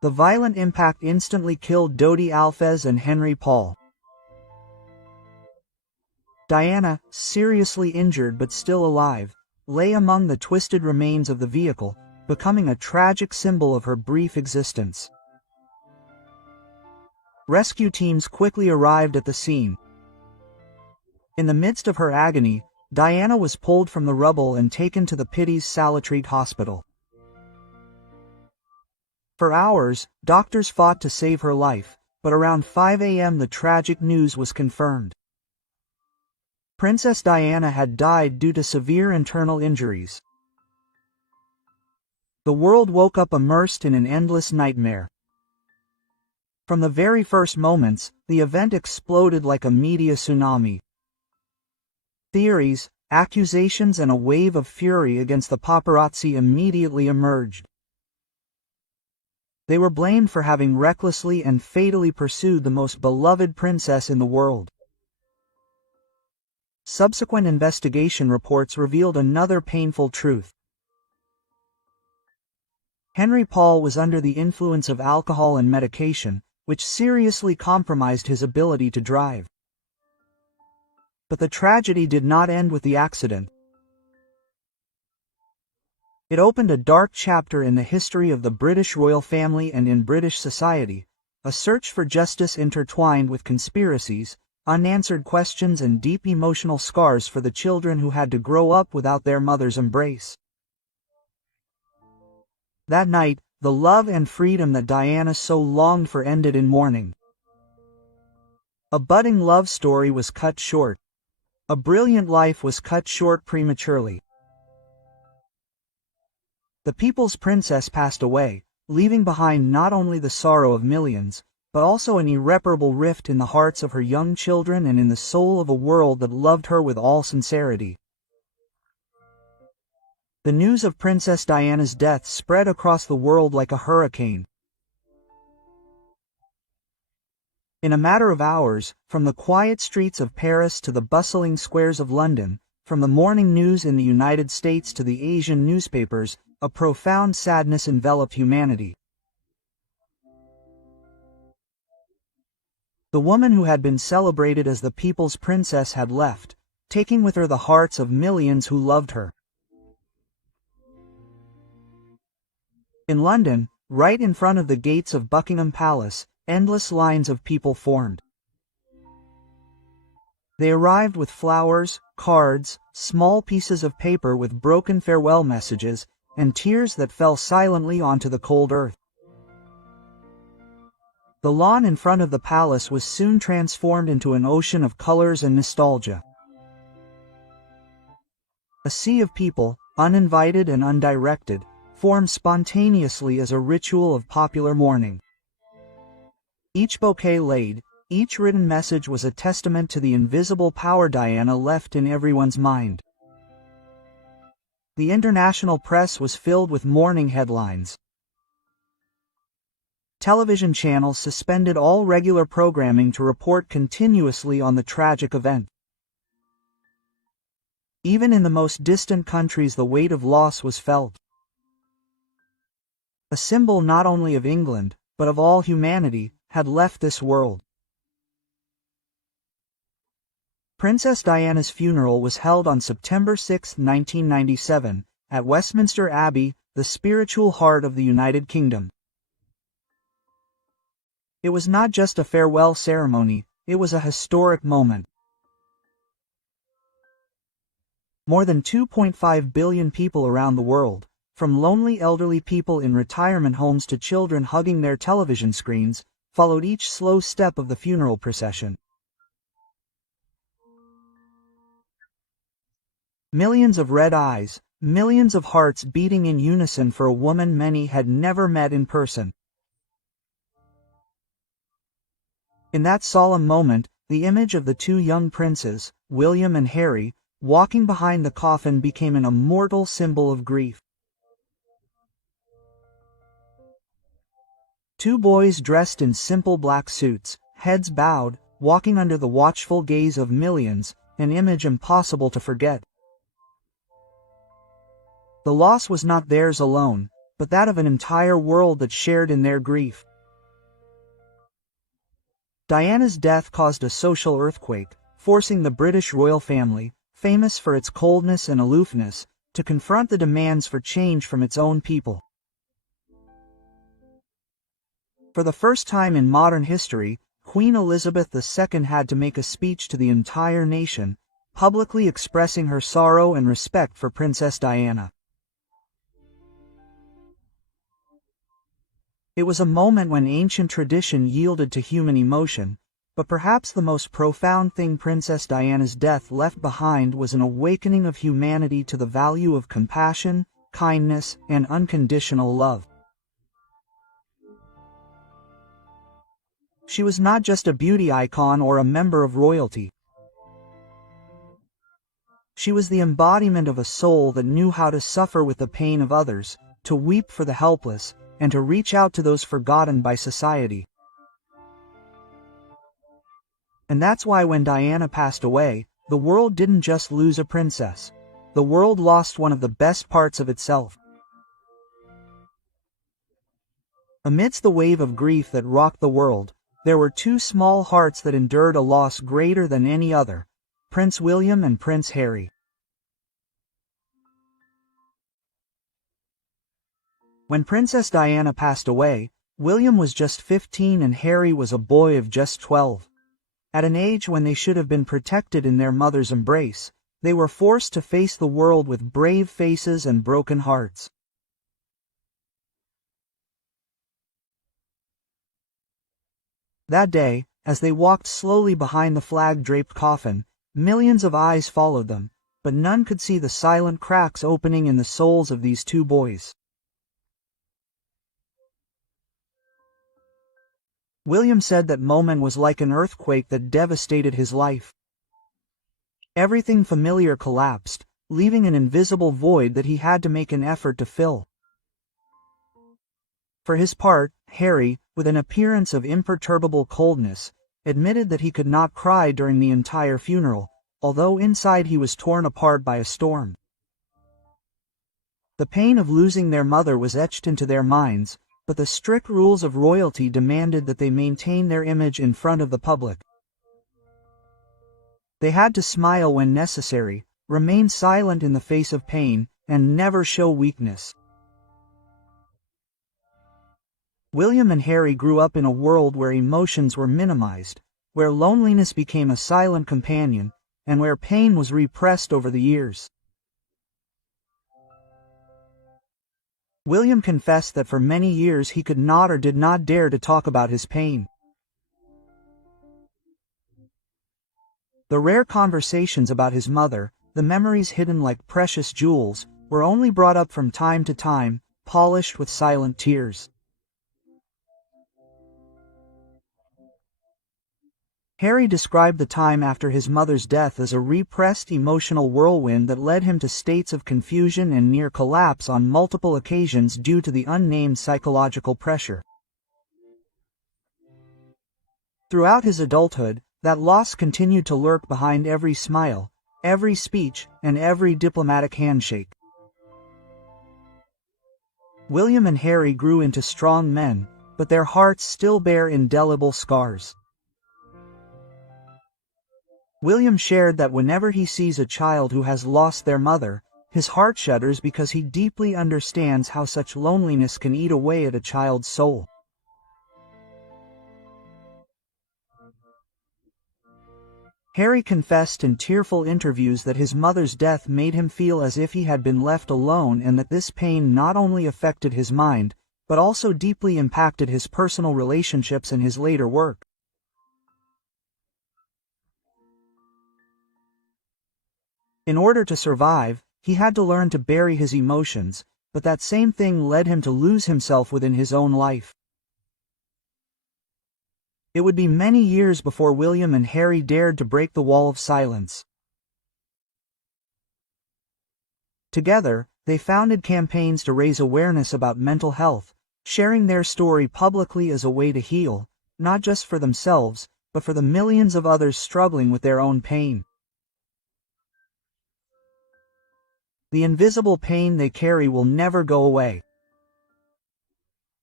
The violent impact instantly killed Dodi Alves and Henry Paul. Diana, seriously injured but still alive, lay among the twisted remains of the vehicle, becoming a tragic symbol of her brief existence. Rescue teams quickly arrived at the scene. In the midst of her agony, Diana was pulled from the rubble and taken to the Pity's Salutreat Hospital. For hours, doctors fought to save her life, but around 5 a.m. the tragic news was confirmed. Princess Diana had died due to severe internal injuries. The world woke up immersed in an endless nightmare. From the very first moments, the event exploded like a media tsunami. Theories, accusations and a wave of fury against the paparazzi immediately emerged. They were blamed for having recklessly and fatally pursued the most beloved princess in the world. Subsequent investigation reports revealed another painful truth. Henry Paul was under the influence of alcohol and medication, which seriously compromised his ability to drive. But the tragedy did not end with the accident. It opened a dark chapter in the history of the British royal family and in British society, a search for justice intertwined with conspiracies, unanswered questions and deep emotional scars for the children who had to grow up without their mother's embrace. That night, the love and freedom that Diana so longed for ended in mourning. A budding love story was cut short. A brilliant life was cut short prematurely. The people's princess passed away, leaving behind not only the sorrow of millions, but also an irreparable rift in the hearts of her young children and in the soul of a world that loved her with all sincerity. The news of Princess Diana's death spread across the world like a hurricane. In a matter of hours, from the quiet streets of Paris to the bustling squares of London, from the morning news in the United States to the Asian newspapers, a profound sadness enveloped humanity. The woman who had been celebrated as the people's princess had left, taking with her the hearts of millions who loved her. In London, right in front of the gates of Buckingham Palace, endless lines of people formed. They arrived with flowers, cards, small pieces of paper with broken farewell messages, and tears that fell silently onto the cold earth. The lawn in front of the palace was soon transformed into an ocean of colors and nostalgia. A sea of people, uninvited and undirected, formed spontaneously as a ritual of popular mourning. Each bouquet laid, each written message was a testament to the invisible power Diana left in everyone's mind. The international press was filled with mourning headlines. Television channels suspended all regular programming to report continuously on the tragic event. Even in the most distant countries, the weight of loss was felt. A symbol not only of England, but of all humanity, had left this world. Princess Diana's funeral was held on September 6, 1997, at Westminster Abbey, the spiritual heart of the United Kingdom. It was not just a farewell ceremony, it was a historic moment. More than 2.5 billion people around the world, from lonely elderly people in retirement homes to children hugging their television screens, followed each slow step of the funeral procession. Millions of red eyes, millions of hearts beating in unison for a woman many had never met in person. In that solemn moment, the image of the two young princes, William and Harry, walking behind the coffin became an immortal symbol of grief. Two boys dressed in simple black suits, heads bowed, walking under the watchful gaze of millions, an image impossible to forget. The loss was not theirs alone, but that of an entire world that shared in their grief. Diana's death caused a social earthquake, forcing the British royal family, famous for its coldness and aloofness, to confront the demands for change from its own people. For the first time in modern history, Queen Elizabeth II had to make a speech to the entire nation, publicly expressing her sorrow and respect for Princess Diana. It was a moment when ancient tradition yielded to human emotion, but perhaps the most profound thing Princess Diana's death left behind was an awakening of humanity to the value of compassion, kindness, and unconditional love. She was not just a beauty icon or a member of royalty. She was the embodiment of a soul that knew how to suffer with the pain of others, to weep for the helpless, and to reach out to those forgotten by society. And that's why when Diana passed away, the world didn't just lose a princess. The world lost one of the best parts of itself. Amidst the wave of grief that rocked the world, there were two small hearts that endured a loss greater than any other: Prince William and Prince Harry. When Princess Diana passed away, William was just 15 and Harry was a boy of just 12. At an age when they should have been protected in their mother's embrace, they were forced to face the world with brave faces and broken hearts. That day, as they walked slowly behind the flag-draped coffin, millions of eyes followed them, but none could see the silent cracks opening in the souls of these two boys. William said that moment was like an earthquake that devastated his life. Everything familiar collapsed, leaving an invisible void that he had to make an effort to fill. For his part, Harry, with an appearance of imperturbable coldness, admitted that he could not cry during the entire funeral, although inside he was torn apart by a storm. The pain of losing their mother was etched into their minds, but the strict rules of royalty demanded that they maintain their image in front of the public. They had to smile when necessary, remain silent in the face of pain, and never show weakness. William and Harry grew up in a world where emotions were minimized, where loneliness became a silent companion, and where pain was repressed over the years. William confessed that for many years he could not or did not dare to talk about his pain. The rare conversations about his mother, the memories hidden like precious jewels, were only brought up from time to time, polished with silent tears. Harry described the time after his mother's death as a repressed emotional whirlwind that led him to states of confusion and near collapse on multiple occasions due to the unnamed psychological pressure. Throughout his adulthood, that loss continued to lurk behind every smile, every speech, and every diplomatic handshake. William and Harry grew into strong men, but their hearts still bear indelible scars. William shared that whenever he sees a child who has lost their mother, his heart shudders because he deeply understands how such loneliness can eat away at a child's soul. Harry confessed in tearful interviews that his mother's death made him feel as if he had been left alone and that this pain not only affected his mind, but also deeply impacted his personal relationships and his later work. In order to survive, he had to learn to bury his emotions, but that same thing led him to lose himself within his own life. It would be many years before William and Harry dared to break the wall of silence. Together, they founded campaigns to raise awareness about mental health, sharing their story publicly as a way to heal, not just for themselves, but for the millions of others struggling with their own pain. The invisible pain they carry will never go away.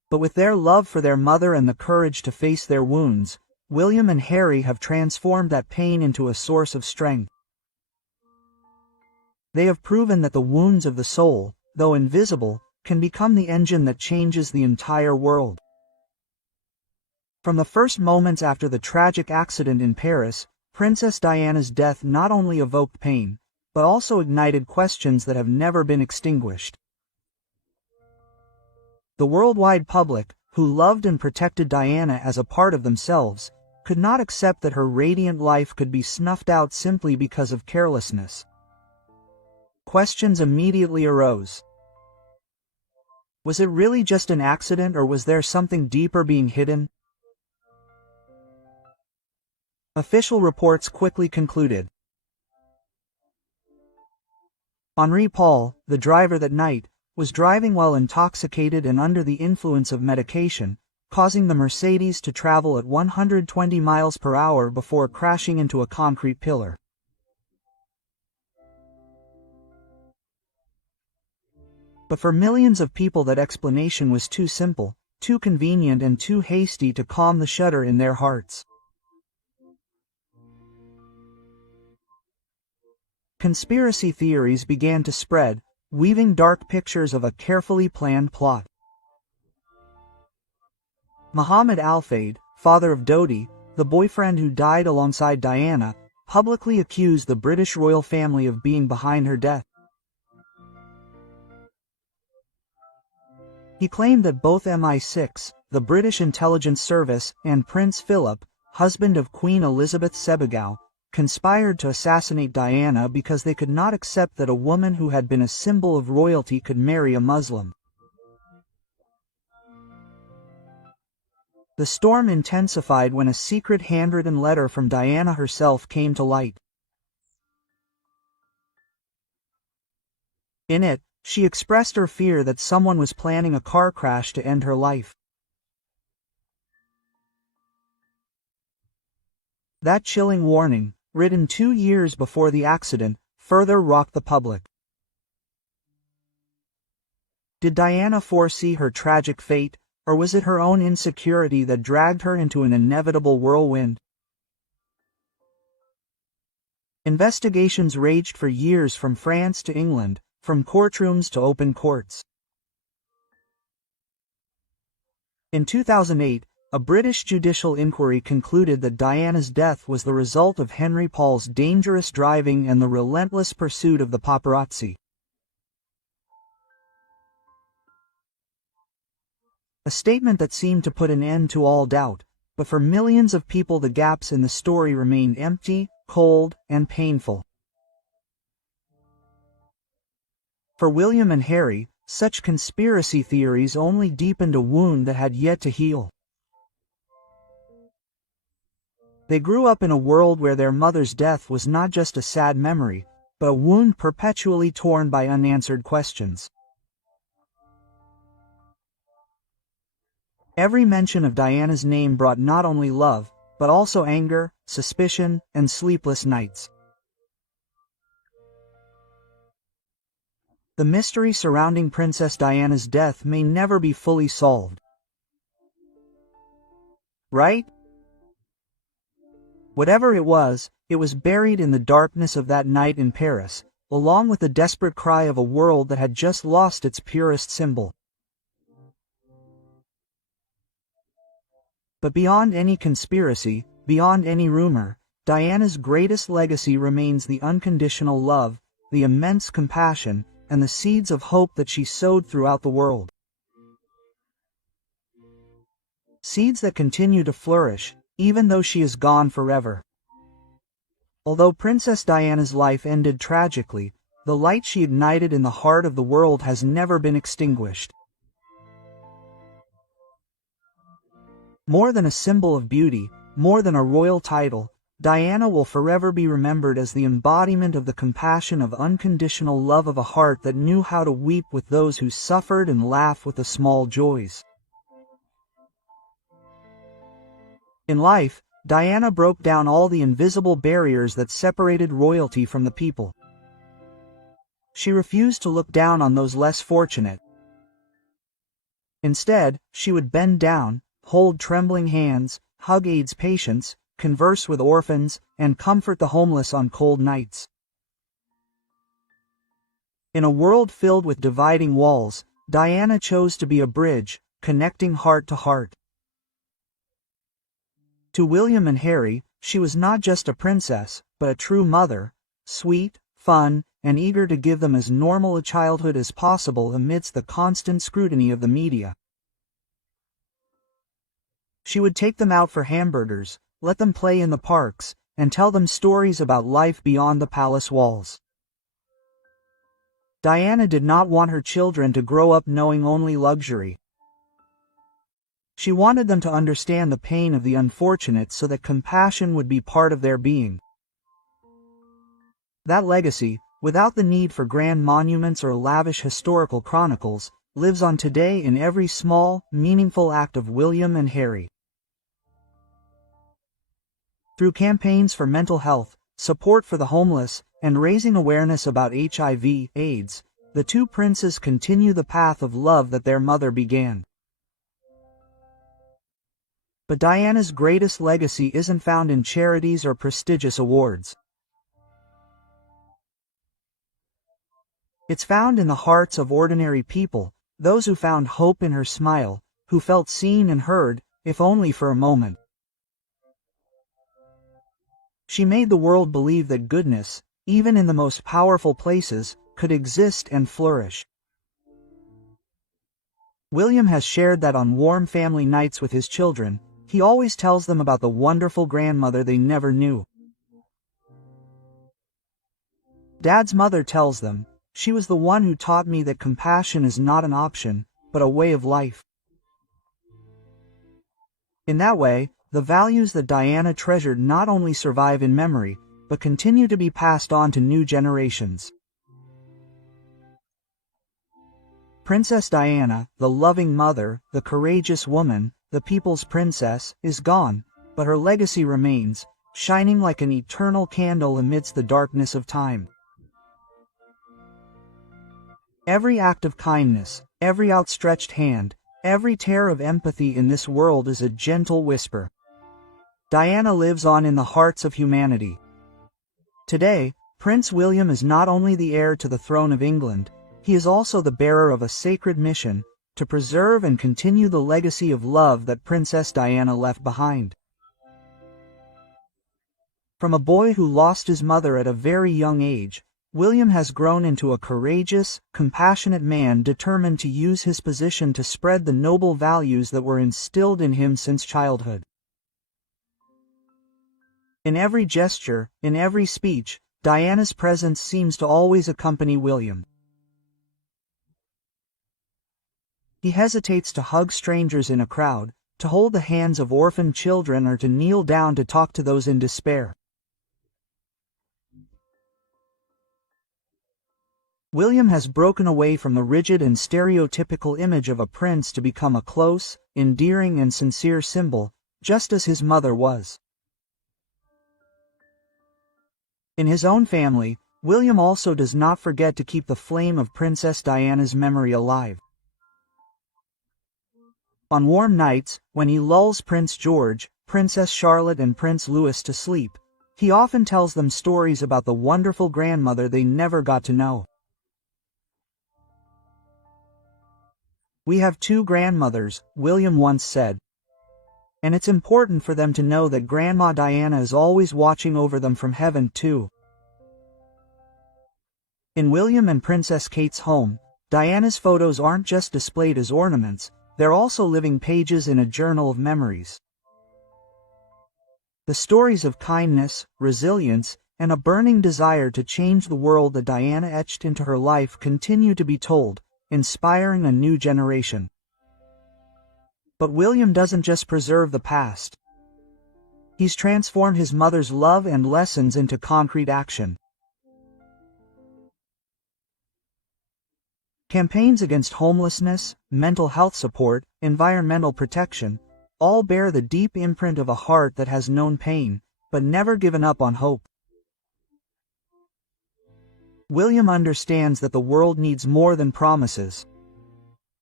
But with their love for their mother and the courage to face their wounds, William and Harry have transformed that pain into a source of strength. They have proven that the wounds of the soul, though invisible, can become the engine that changes the entire world. From the first moments after the tragic accident in Paris, Princess Diana's death not only evoked pain, but also ignited questions that have never been extinguished. The worldwide public, who loved and protected Diana as a part of themselves, could not accept that her radiant life could be snuffed out simply because of carelessness. Questions immediately arose. Was it really just an accident, or was there something deeper being hidden? Official reports quickly concluded. Henri Paul, the driver that night, was driving while intoxicated and under the influence of medication, causing the Mercedes to travel at 120 miles per hour before crashing into a concrete pillar. But for millions of people that explanation was too simple, too convenient and too hasty to calm the shudder in their hearts. Conspiracy theories began to spread, weaving dark pictures of a carefully planned plot. Mohammed Al-Fayed, father of Dodi, the boyfriend who died alongside Diana, publicly accused the British royal family of being behind her death. He claimed that both MI6, the British intelligence service, and Prince Philip, husband of Queen Elizabeth Senegal, conspired to assassinate Diana because they could not accept that a woman who had been a symbol of royalty could marry a Muslim. The storm intensified when a secret handwritten letter from Diana herself came to light. In it, she expressed her fear that someone was planning a car crash to end her life. That chilling warning, written 2 years before the accident, further rocked the public. Did Diana foresee her tragic fate, or was it her own insecurity that dragged her into an inevitable whirlwind? Investigations raged for years from France to England, from courtrooms to open courts. In 2008, a British judicial inquiry concluded that Diana's death was the result of Henry Paul's dangerous driving and the relentless pursuit of the paparazzi. A statement that seemed to put an end to all doubt, but for millions of people the gaps in the story remained empty, cold, and painful. For William and Harry, such conspiracy theories only deepened a wound that had yet to heal. They grew up in a world where their mother's death was not just a sad memory, but a wound perpetually torn by unanswered questions. Every mention of Diana's name brought not only love, but also anger, suspicion, and sleepless nights. The mystery surrounding Princess Diana's death may never be fully solved. Right? Whatever it was buried in the darkness of that night in Paris, along with the desperate cry of a world that had just lost its purest symbol. But beyond any conspiracy, beyond any rumor, Diana's greatest legacy remains the unconditional love, the immense compassion, and the seeds of hope that she sowed throughout the world. Seeds that continue to flourish, even though she is gone forever. Although Princess Diana's life ended tragically, the light she ignited in the heart of the world has never been extinguished. More than a symbol of beauty, more than a royal title, Diana will forever be remembered as the embodiment of the compassion of unconditional love of a heart that knew how to weep with those who suffered and laugh with the small joys. In life, Diana broke down all the invisible barriers that separated royalty from the people. She refused to look down on those less fortunate. Instead, she would bend down, hold trembling hands, hug AIDS patients, converse with orphans, and comfort the homeless on cold nights. In a world filled with dividing walls, Diana chose to be a bridge, connecting heart to heart. To William and Harry, she was not just a princess, but a true mother, sweet, fun, and eager to give them as normal a childhood as possible amidst the constant scrutiny of the media. She would take them out for hamburgers, let them play in the parks, and tell them stories about life beyond the palace walls. Diana did not want her children to grow up knowing only luxury. She wanted them to understand the pain of the unfortunate so that compassion would be part of their being. That legacy, without the need for grand monuments or lavish historical chronicles, lives on today in every small, meaningful act of William and Harry. Through campaigns for mental health, support for the homeless, and raising awareness about HIV/AIDS, the two princes continue the path of love that their mother began. But Diana's greatest legacy isn't found in charities or prestigious awards. It's found in the hearts of ordinary people, those who found hope in her smile, who felt seen and heard, if only for a moment. She made the world believe that goodness, even in the most powerful places, could exist and flourish. William has shared that on warm family nights with his children, he always tells them about the wonderful grandmother they never knew. Dad's mother tells them, "She was the one who taught me that compassion is not an option, but a way of life." In that way, the values that Diana treasured not only survive in memory, but continue to be passed on to new generations. Princess Diana, the loving mother, the courageous woman, the people's princess, is gone, but her legacy remains, shining like an eternal candle amidst the darkness of time. Every act of kindness, every outstretched hand, every tear of empathy in this world is a gentle whisper. Diana lives on in the hearts of humanity. Today, Prince William is not only the heir to the throne of England, he is also the bearer of a sacred mission, to preserve and continue the legacy of love that Princess Diana left behind. From a boy who lost his mother at a very young age, William has grown into a courageous, compassionate man determined to use his position to spread the noble values that were instilled in him since childhood. In every gesture, in every speech, Diana's presence seems to always accompany William. He hesitates to hug strangers in a crowd, to hold the hands of orphaned children, or to kneel down to talk to those in despair. William has broken away from the rigid and stereotypical image of a prince to become a close, endearing and sincere symbol, just as his mother was. In his own family, William also does not forget to keep the flame of Princess Diana's memory alive. On warm nights, when he lulls Prince George, Princess Charlotte and Prince Louis to sleep, he often tells them stories about the wonderful grandmother they never got to know. "We have two grandmothers," William once said. "And it's important for them to know that Grandma Diana is always watching over them from heaven too." In William and Princess Kate's home, Diana's photos aren't just displayed as ornaments, they're also living pages in a journal of memories. The stories of kindness, resilience, and a burning desire to change the world that Diana etched into her life continue to be told, inspiring a new generation. But William doesn't just preserve the past. He's transformed his mother's love and lessons into concrete action. Campaigns against homelessness, mental health support, environmental protection, all bear the deep imprint of a heart that has known pain, but never given up on hope. William understands that the world needs more than promises.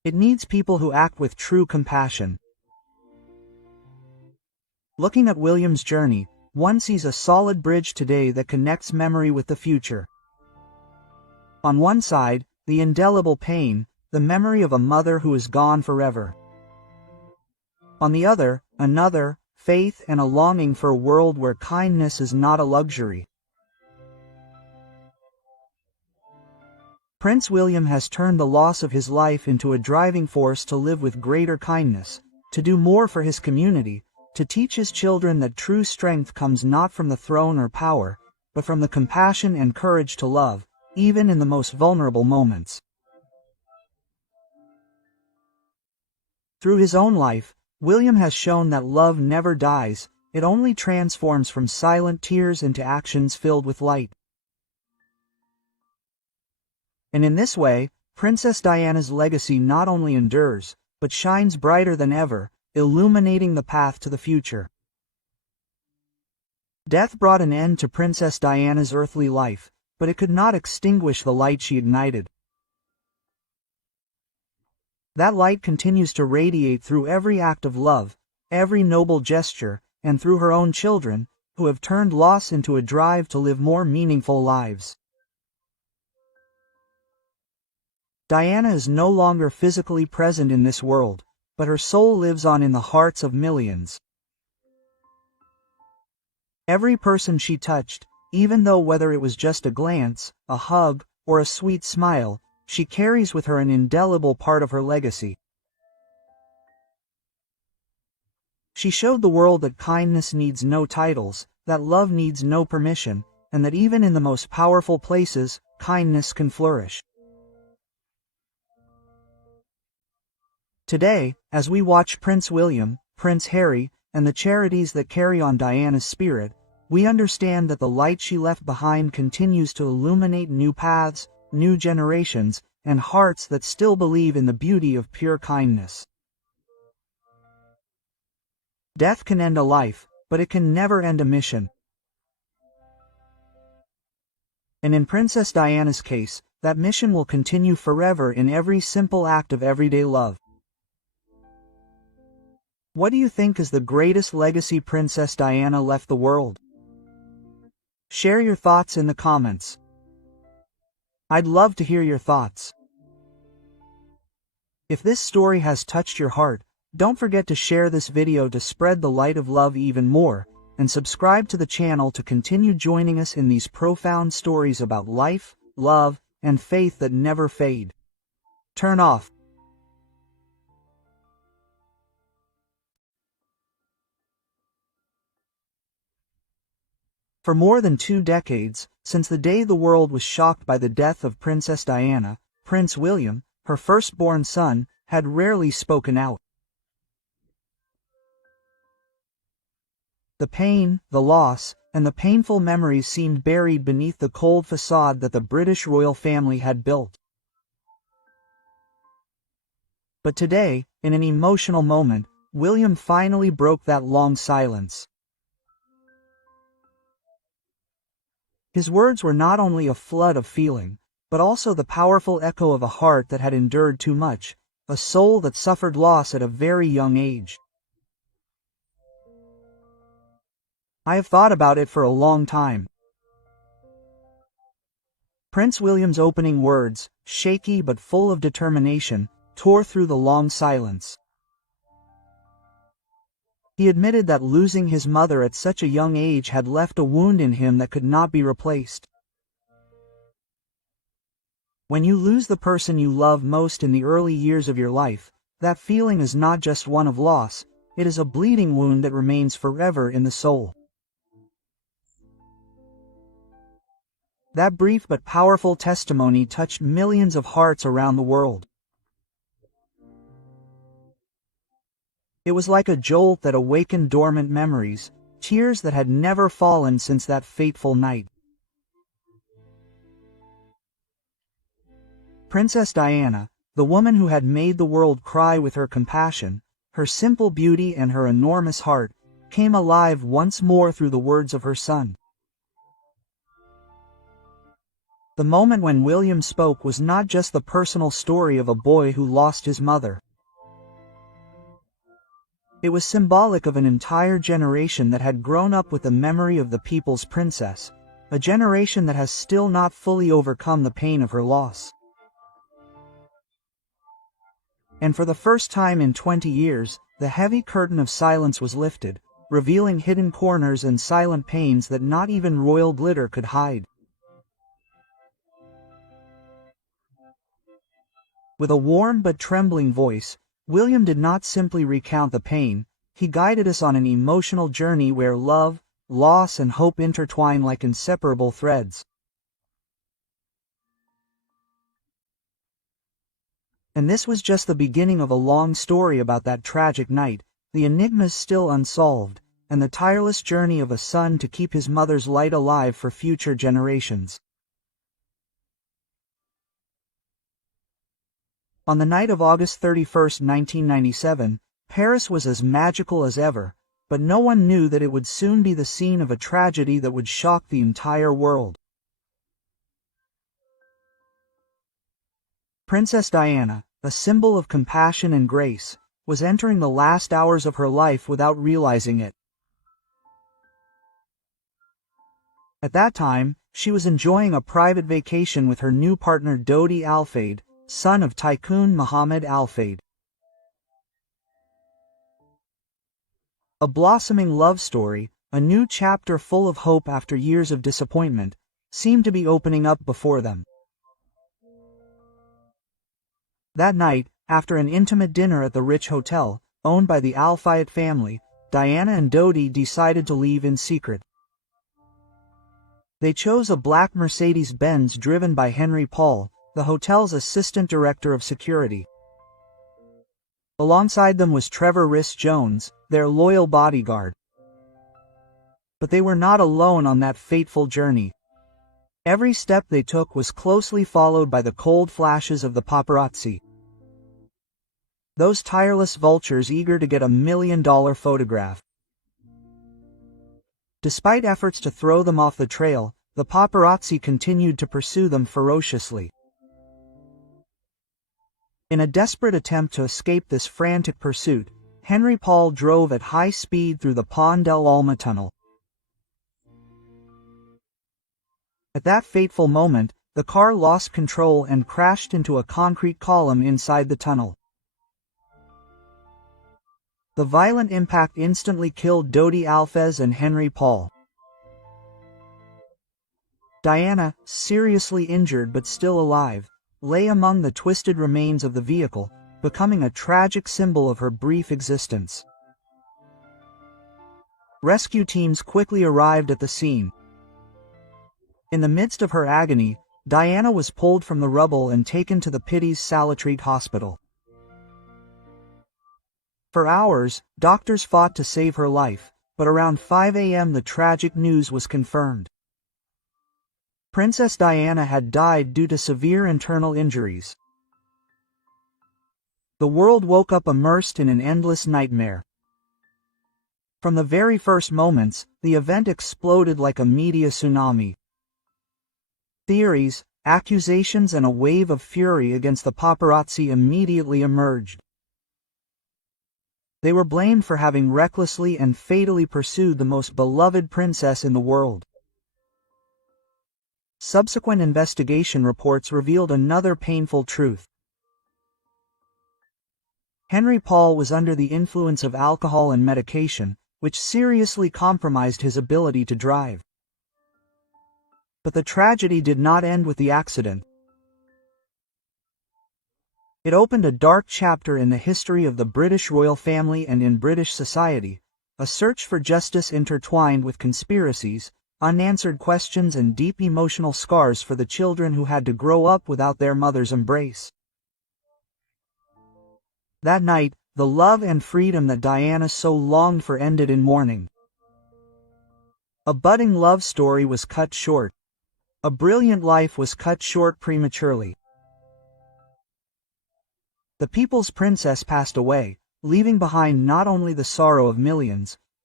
It needs people who act with true compassion. Looking at William's journey, one sees a solid bridge today that connects memory with the future. On one side, the indelible pain, the memory of a mother who is gone forever. On the other, another, faith and a longing for a world where kindness is not a luxury. Prince William has turned the loss of his life into a driving force to live with greater kindness, to do more for his community, to teach his children that true strength comes not from the throne or power, but from the compassion and courage to love, even in the most vulnerable moments. Through his own life, William has shown that love never dies, it only transforms from silent tears into actions filled with light. And in this way, Princess Diana's legacy not only endures, but shines brighter than ever, illuminating the path to the future. Death brought an end to Princess Diana's earthly life, but it could not extinguish the light she ignited. That light continues to radiate through every act of love, every noble gesture, and through her own children, who have turned loss into a drive to live more meaningful lives. Diana is no longer physically present in this world, but her soul lives on in the hearts of millions. Every person she touched, even though whether it was just a glance, a hug, or a sweet smile, she carries with her an indelible part of her legacy. She showed the world that kindness needs no titles, that love needs no permission, and that even in the most powerful places, kindness can flourish. Today, as we watch Prince William, Prince Harry, and the charities that carry on Diana's spirit, we understand that the light she left behind continues to illuminate new paths, new generations, and hearts that still believe in the beauty of pure kindness. Death can end a life, but it can never end a mission. And in Princess Diana's case, that mission will continue forever in every simple act of everyday love. What do you think is the greatest legacy Princess Diana left the world? Share your thoughts in the comments. I'd love to hear your thoughts. If this story has touched your heart, don't forget to share this video to spread the light of love even more, and subscribe to the channel to continue joining us in these profound stories about life, love, and faith that never fade. Turn off. For more than 2 decades, since the day the world was shocked by the death of Princess Diana, Prince William, her firstborn son, had rarely spoken out. The pain, the loss, and the painful memories seemed buried beneath the cold facade that the British royal family had built. But today, in an emotional moment, William finally broke that long silence. His words were not only a flood of feeling, but also the powerful echo of a heart that had endured too much, a soul that suffered loss at a very young age. I have thought about it for a long time. Prince William's opening words, shaky but full of determination, tore through the long silence. He admitted that losing his mother at such a young age had left a wound in him that could not be replaced. When you lose the person you love most in the early years of your life, that feeling is not just one of loss, it is a bleeding wound that remains forever in the soul. That brief but powerful testimony touched millions of hearts around the world. It was like a jolt that awakened dormant memories, tears that had never fallen since that fateful night. Princess Diana, the woman who had made the world cry with her compassion, her simple beauty and her enormous heart, came alive once more through the words of her son. The moment when William spoke was not just the personal story of a boy who lost his mother. It was symbolic of an entire generation that had grown up with the memory of the people's princess, a generation that has still not fully overcome the pain of her loss. And for the first time in 20 years, the heavy curtain of silence was lifted, revealing hidden corners and silent pains that not even royal glitter could hide. With a warm but trembling voice, William did not simply recount the pain, he guided us on an emotional journey where love, loss and hope intertwine like inseparable threads. And this was just the beginning of a long story about that tragic night, the enigmas still unsolved, and the tireless journey of a son to keep his mother's light alive for future generations. On the night of August 31, 1997, Paris was as magical as ever, but no one knew that it would soon be the scene of a tragedy that would shock the entire world. Princess Diana, a symbol of compassion and grace, was entering the last hours of her life without realizing it. At that time, she was enjoying a private vacation with her new partner Dodi Al Fayed, son of Tycoon Mohammed Al Fayed. A blossoming love story, a new chapter full of hope after years of disappointment, seemed to be opening up before them. That night, after an intimate dinner at the rich hotel, owned by the Al Fayed family, Diana and Dodi decided to leave in secret. They chose a black Mercedes-Benz driven by Henry Paul, the hotel's assistant director of security. Alongside them was Trevor Rhys-Jones, their loyal bodyguard. But they were not alone on that fateful journey. Every step they took was closely followed by the cold flashes of the paparazzi. Those tireless vultures eager to get $1 million photograph. Despite efforts to throw them off the trail, the paparazzi continued to pursue them ferociously. In a desperate attempt to escape this frantic pursuit, Henry Paul drove at high speed through the Pont del Alma tunnel. At that fateful moment, the car lost control and crashed into a concrete column inside the tunnel. The violent impact instantly killed Dodi Al Fayed and Henry Paul. Diana, seriously injured but still alive, lay among the twisted remains of the vehicle, becoming a tragic symbol of her brief existence. Rescue teams quickly arrived at the scene. In the midst of her agony, Diana was pulled from the rubble and taken to the Pity's Salutreat Hospital. For hours, doctors fought to save her life, but around 5 a.m. the tragic news was confirmed. Princess Diana had died due to severe internal injuries. The world woke up immersed in an endless nightmare. From the very first moments, the event exploded like a media tsunami. Theories, accusations and a wave of fury against the paparazzi immediately emerged. They were blamed for having recklessly and fatally pursued the most beloved princess in the world. Subsequent investigation reports revealed another painful truth. Henry Paul was under the influence of alcohol and medication, which seriously compromised his ability to drive. But the tragedy did not end with the accident. It opened a dark chapter in the history of the British royal family and in British society, a search for justice intertwined with conspiracies, unanswered questions and deep emotional scars for the children who had to grow up without their mother's embrace. That night, the love and freedom that Diana so longed for ended in mourning. A budding love story was cut short. A brilliant life was cut short prematurely. The people's princess passed away, leaving behind not only the sorrow of millions,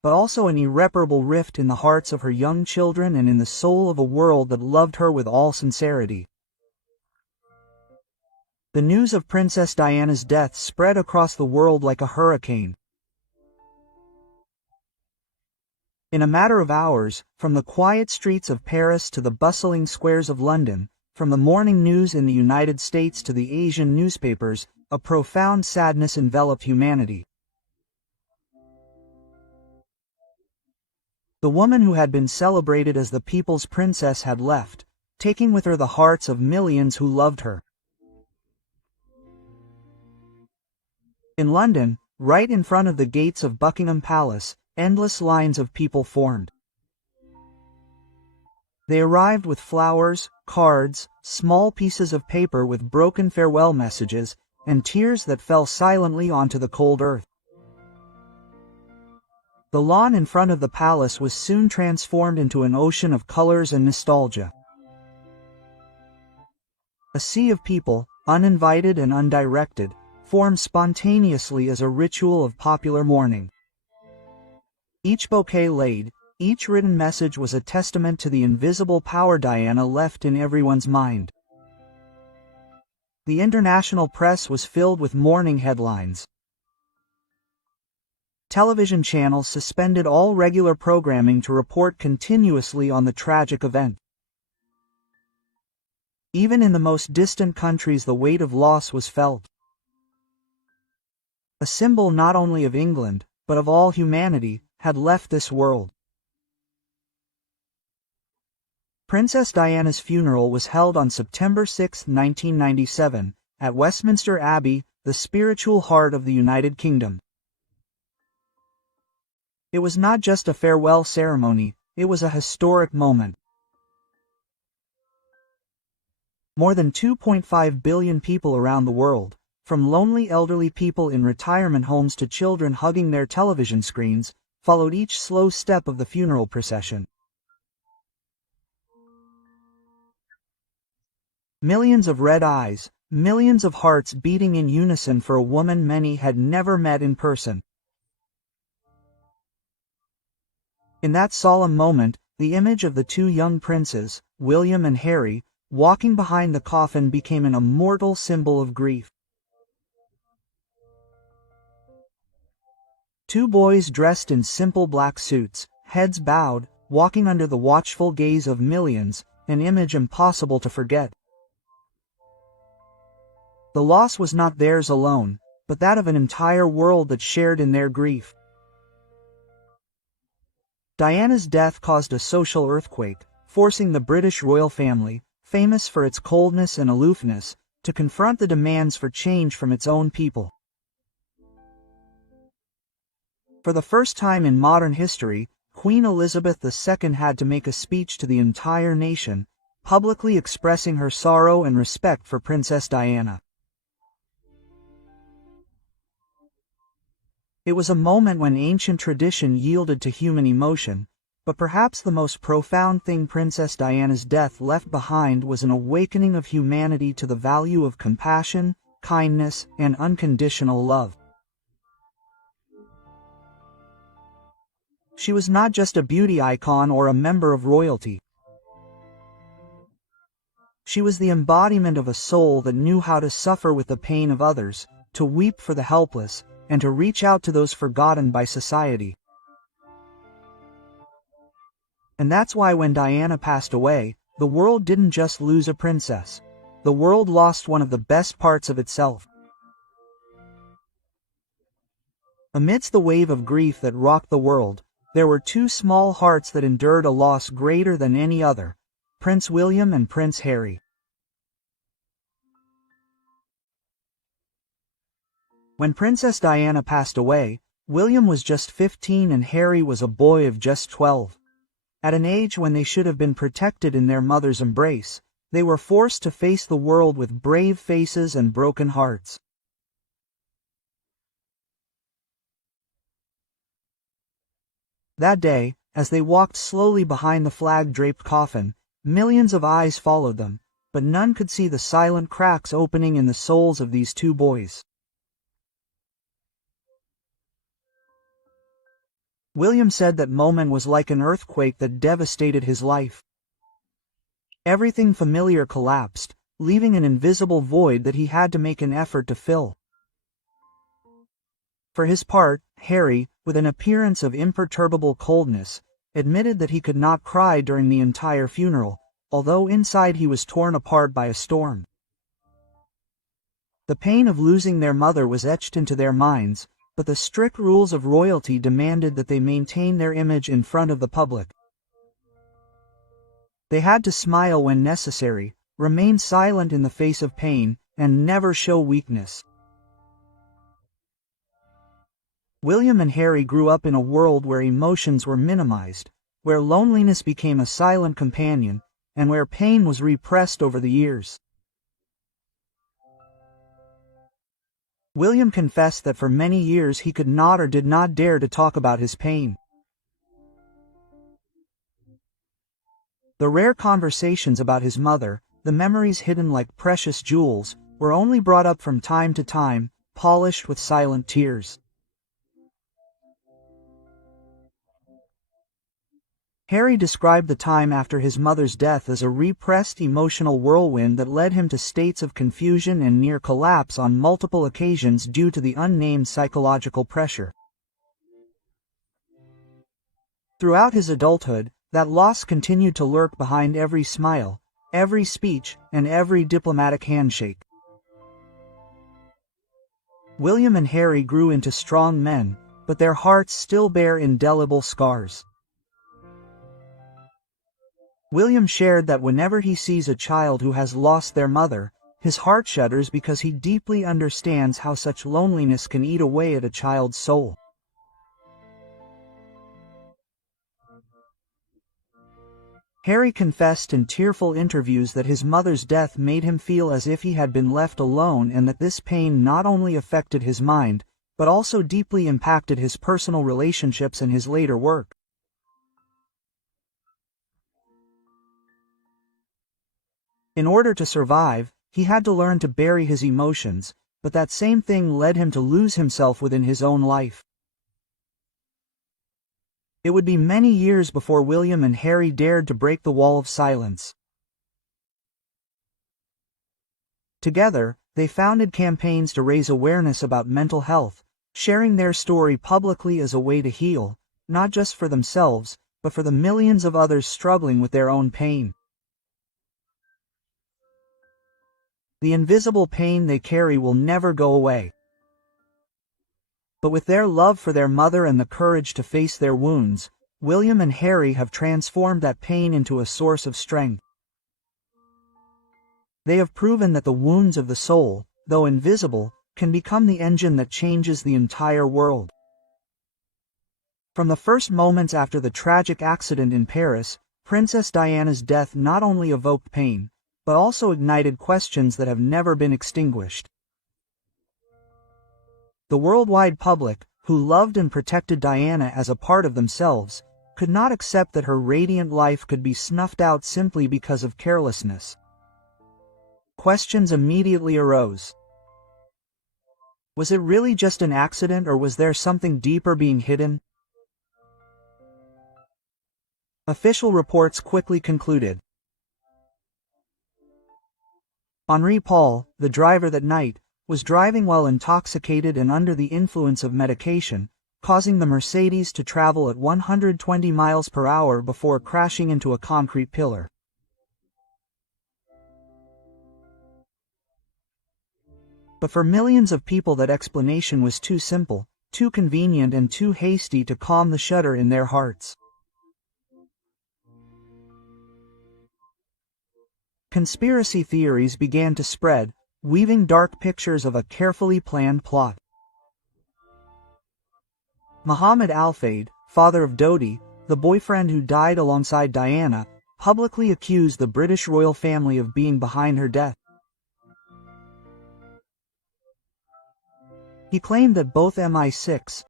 but also an irreparable rift in the hearts of her young children and in the soul of a world that loved her with all sincerity. The news of Princess Diana's death spread across the world like a hurricane. In a matter of hours, from the quiet streets of Paris to the bustling squares of London, from the morning news in the United States to the Asian newspapers, a profound sadness enveloped humanity. The woman who had been celebrated as the people's princess had left, taking with her the hearts of millions who loved her. In London, right in front of the gates of Buckingham Palace, endless lines of people formed. They arrived with flowers, cards, small pieces of paper with broken farewell messages, and tears that fell silently onto the cold earth. The lawn in front of the palace was soon transformed into an ocean of colors and nostalgia. A sea of people, uninvited and undirected, formed spontaneously as a ritual of popular mourning. Each bouquet laid, each written message was a testament to the invisible power Diana left in everyone's mind. The international press was filled with mourning headlines. Television channels suspended all regular programming to report continuously on the tragic event. Even in the most distant countries, the weight of loss was felt. A symbol not only of England, but of all humanity, had left this world. Princess Diana's funeral was held on September 6, 1997, at Westminster Abbey, the spiritual heart of the United Kingdom. It was not just a farewell ceremony, it was a historic moment. More than 2.5 billion people around the world, from lonely elderly people in retirement homes to children hugging their television screens, followed each slow step of the funeral procession. Millions of red eyes, millions of hearts beating in unison for a woman many had never met in person. In that solemn moment, the image of the two young princes, William and Harry, walking behind the coffin became an immortal symbol of grief. Two boys dressed in simple black suits, heads bowed, walking under the watchful gaze of millions, an image impossible to forget. The loss was not theirs alone, but that of an entire world that shared in their grief. Diana's death caused a social earthquake, forcing the British royal family, famous for its coldness and aloofness, to confront the demands for change from its own people. For the first time in modern history, Queen Elizabeth II had to make a speech to the entire nation, publicly expressing her sorrow and respect for Princess Diana. It was a moment when ancient tradition yielded to human emotion, but perhaps the most profound thing Princess Diana's death left behind was an awakening of humanity to the value of compassion, kindness, and unconditional love. She was not just a beauty icon or a member of royalty. She was the embodiment of a soul that knew how to suffer with the pain of others, to weep for the helpless, and to reach out to those forgotten by society. And that's why when Diana passed away, the world didn't just lose a princess. The world lost one of the best parts of itself. Amidst the wave of grief that rocked the world, there were two small hearts that endured a loss greater than any other: Prince William and Prince Harry. When Princess Diana passed away, William was just 15 and Harry was a boy of just 12. At an age when they should have been protected in their mother's embrace, they were forced to face the world with brave faces and broken hearts. That day, as they walked slowly behind the flag-draped coffin, millions of eyes followed them, but none could see the silent cracks opening in the souls of these two boys. William said that moment was like an earthquake that devastated his life. Everything familiar collapsed, leaving an invisible void that he had to make an effort to fill. For his part, Harry, with an appearance of imperturbable coldness, admitted that he could not cry during the entire funeral, although inside he was torn apart by a storm. The pain of losing their mother was etched into their minds, but the strict rules of royalty demanded that they maintain their image in front of the public. They had to smile when necessary, remain silent in the face of pain, and never show weakness. William and Harry grew up in a world where emotions were minimized, where loneliness became a silent companion, and where pain was repressed over the years. William confessed that for many years he could not or did not dare to talk about his pain. The rare conversations about his mother, the memories hidden like precious jewels, were only brought up from time to time, polished with silent tears. Harry described the time after his mother's death as a repressed emotional whirlwind that led him to states of confusion and near collapse on multiple occasions due to the unnamed psychological pressure. Throughout his adulthood, that loss continued to lurk behind every smile, every speech, and every diplomatic handshake. William and Harry grew into strong men, but their hearts still bear indelible scars. William shared that whenever he sees a child who has lost their mother, his heart shudders because he deeply understands how such loneliness can eat away at a child's soul. Harry confessed in tearful interviews that his mother's death made him feel as if he had been left alone and that this pain not only affected his mind, but also deeply impacted his personal relationships and his later work. In order to survive, he had to learn to bury his emotions, but that same thing led him to lose himself within his own life. It would be many years before William and Harry dared to break the wall of silence. Together, they founded campaigns to raise awareness about mental health, sharing their story publicly as a way to heal, not just for themselves, but for the millions of others struggling with their own pain. The invisible pain they carry will never go away. But with their love for their mother and the courage to face their wounds, William and Harry have transformed that pain into a source of strength. They have proven that the wounds of the soul, though invisible, can become the engine that changes the entire world. From the first moments after the tragic accident in Paris, Princess Diana's death not only evoked pain, but also ignited questions that have never been extinguished. The worldwide public, who loved and protected Diana as a part of themselves, could not accept that her radiant life could be snuffed out simply because of carelessness. Questions immediately arose. Was it really just an accident, or was there something deeper being hidden? Official reports quickly concluded. Henri Paul, the driver that night, was driving while intoxicated and under the influence of medication, causing the Mercedes to travel at 120 miles per hour before crashing into a concrete pillar. But for millions of people that explanation was too simple, too convenient and too hasty to calm the shudder in their hearts. Conspiracy theories began to spread, weaving dark pictures of a carefully planned plot. Mohammed Al-Fayed, father of Dodi, the boyfriend who died alongside Diana, publicly accused the British royal family of being behind her death. He claimed that both MI6,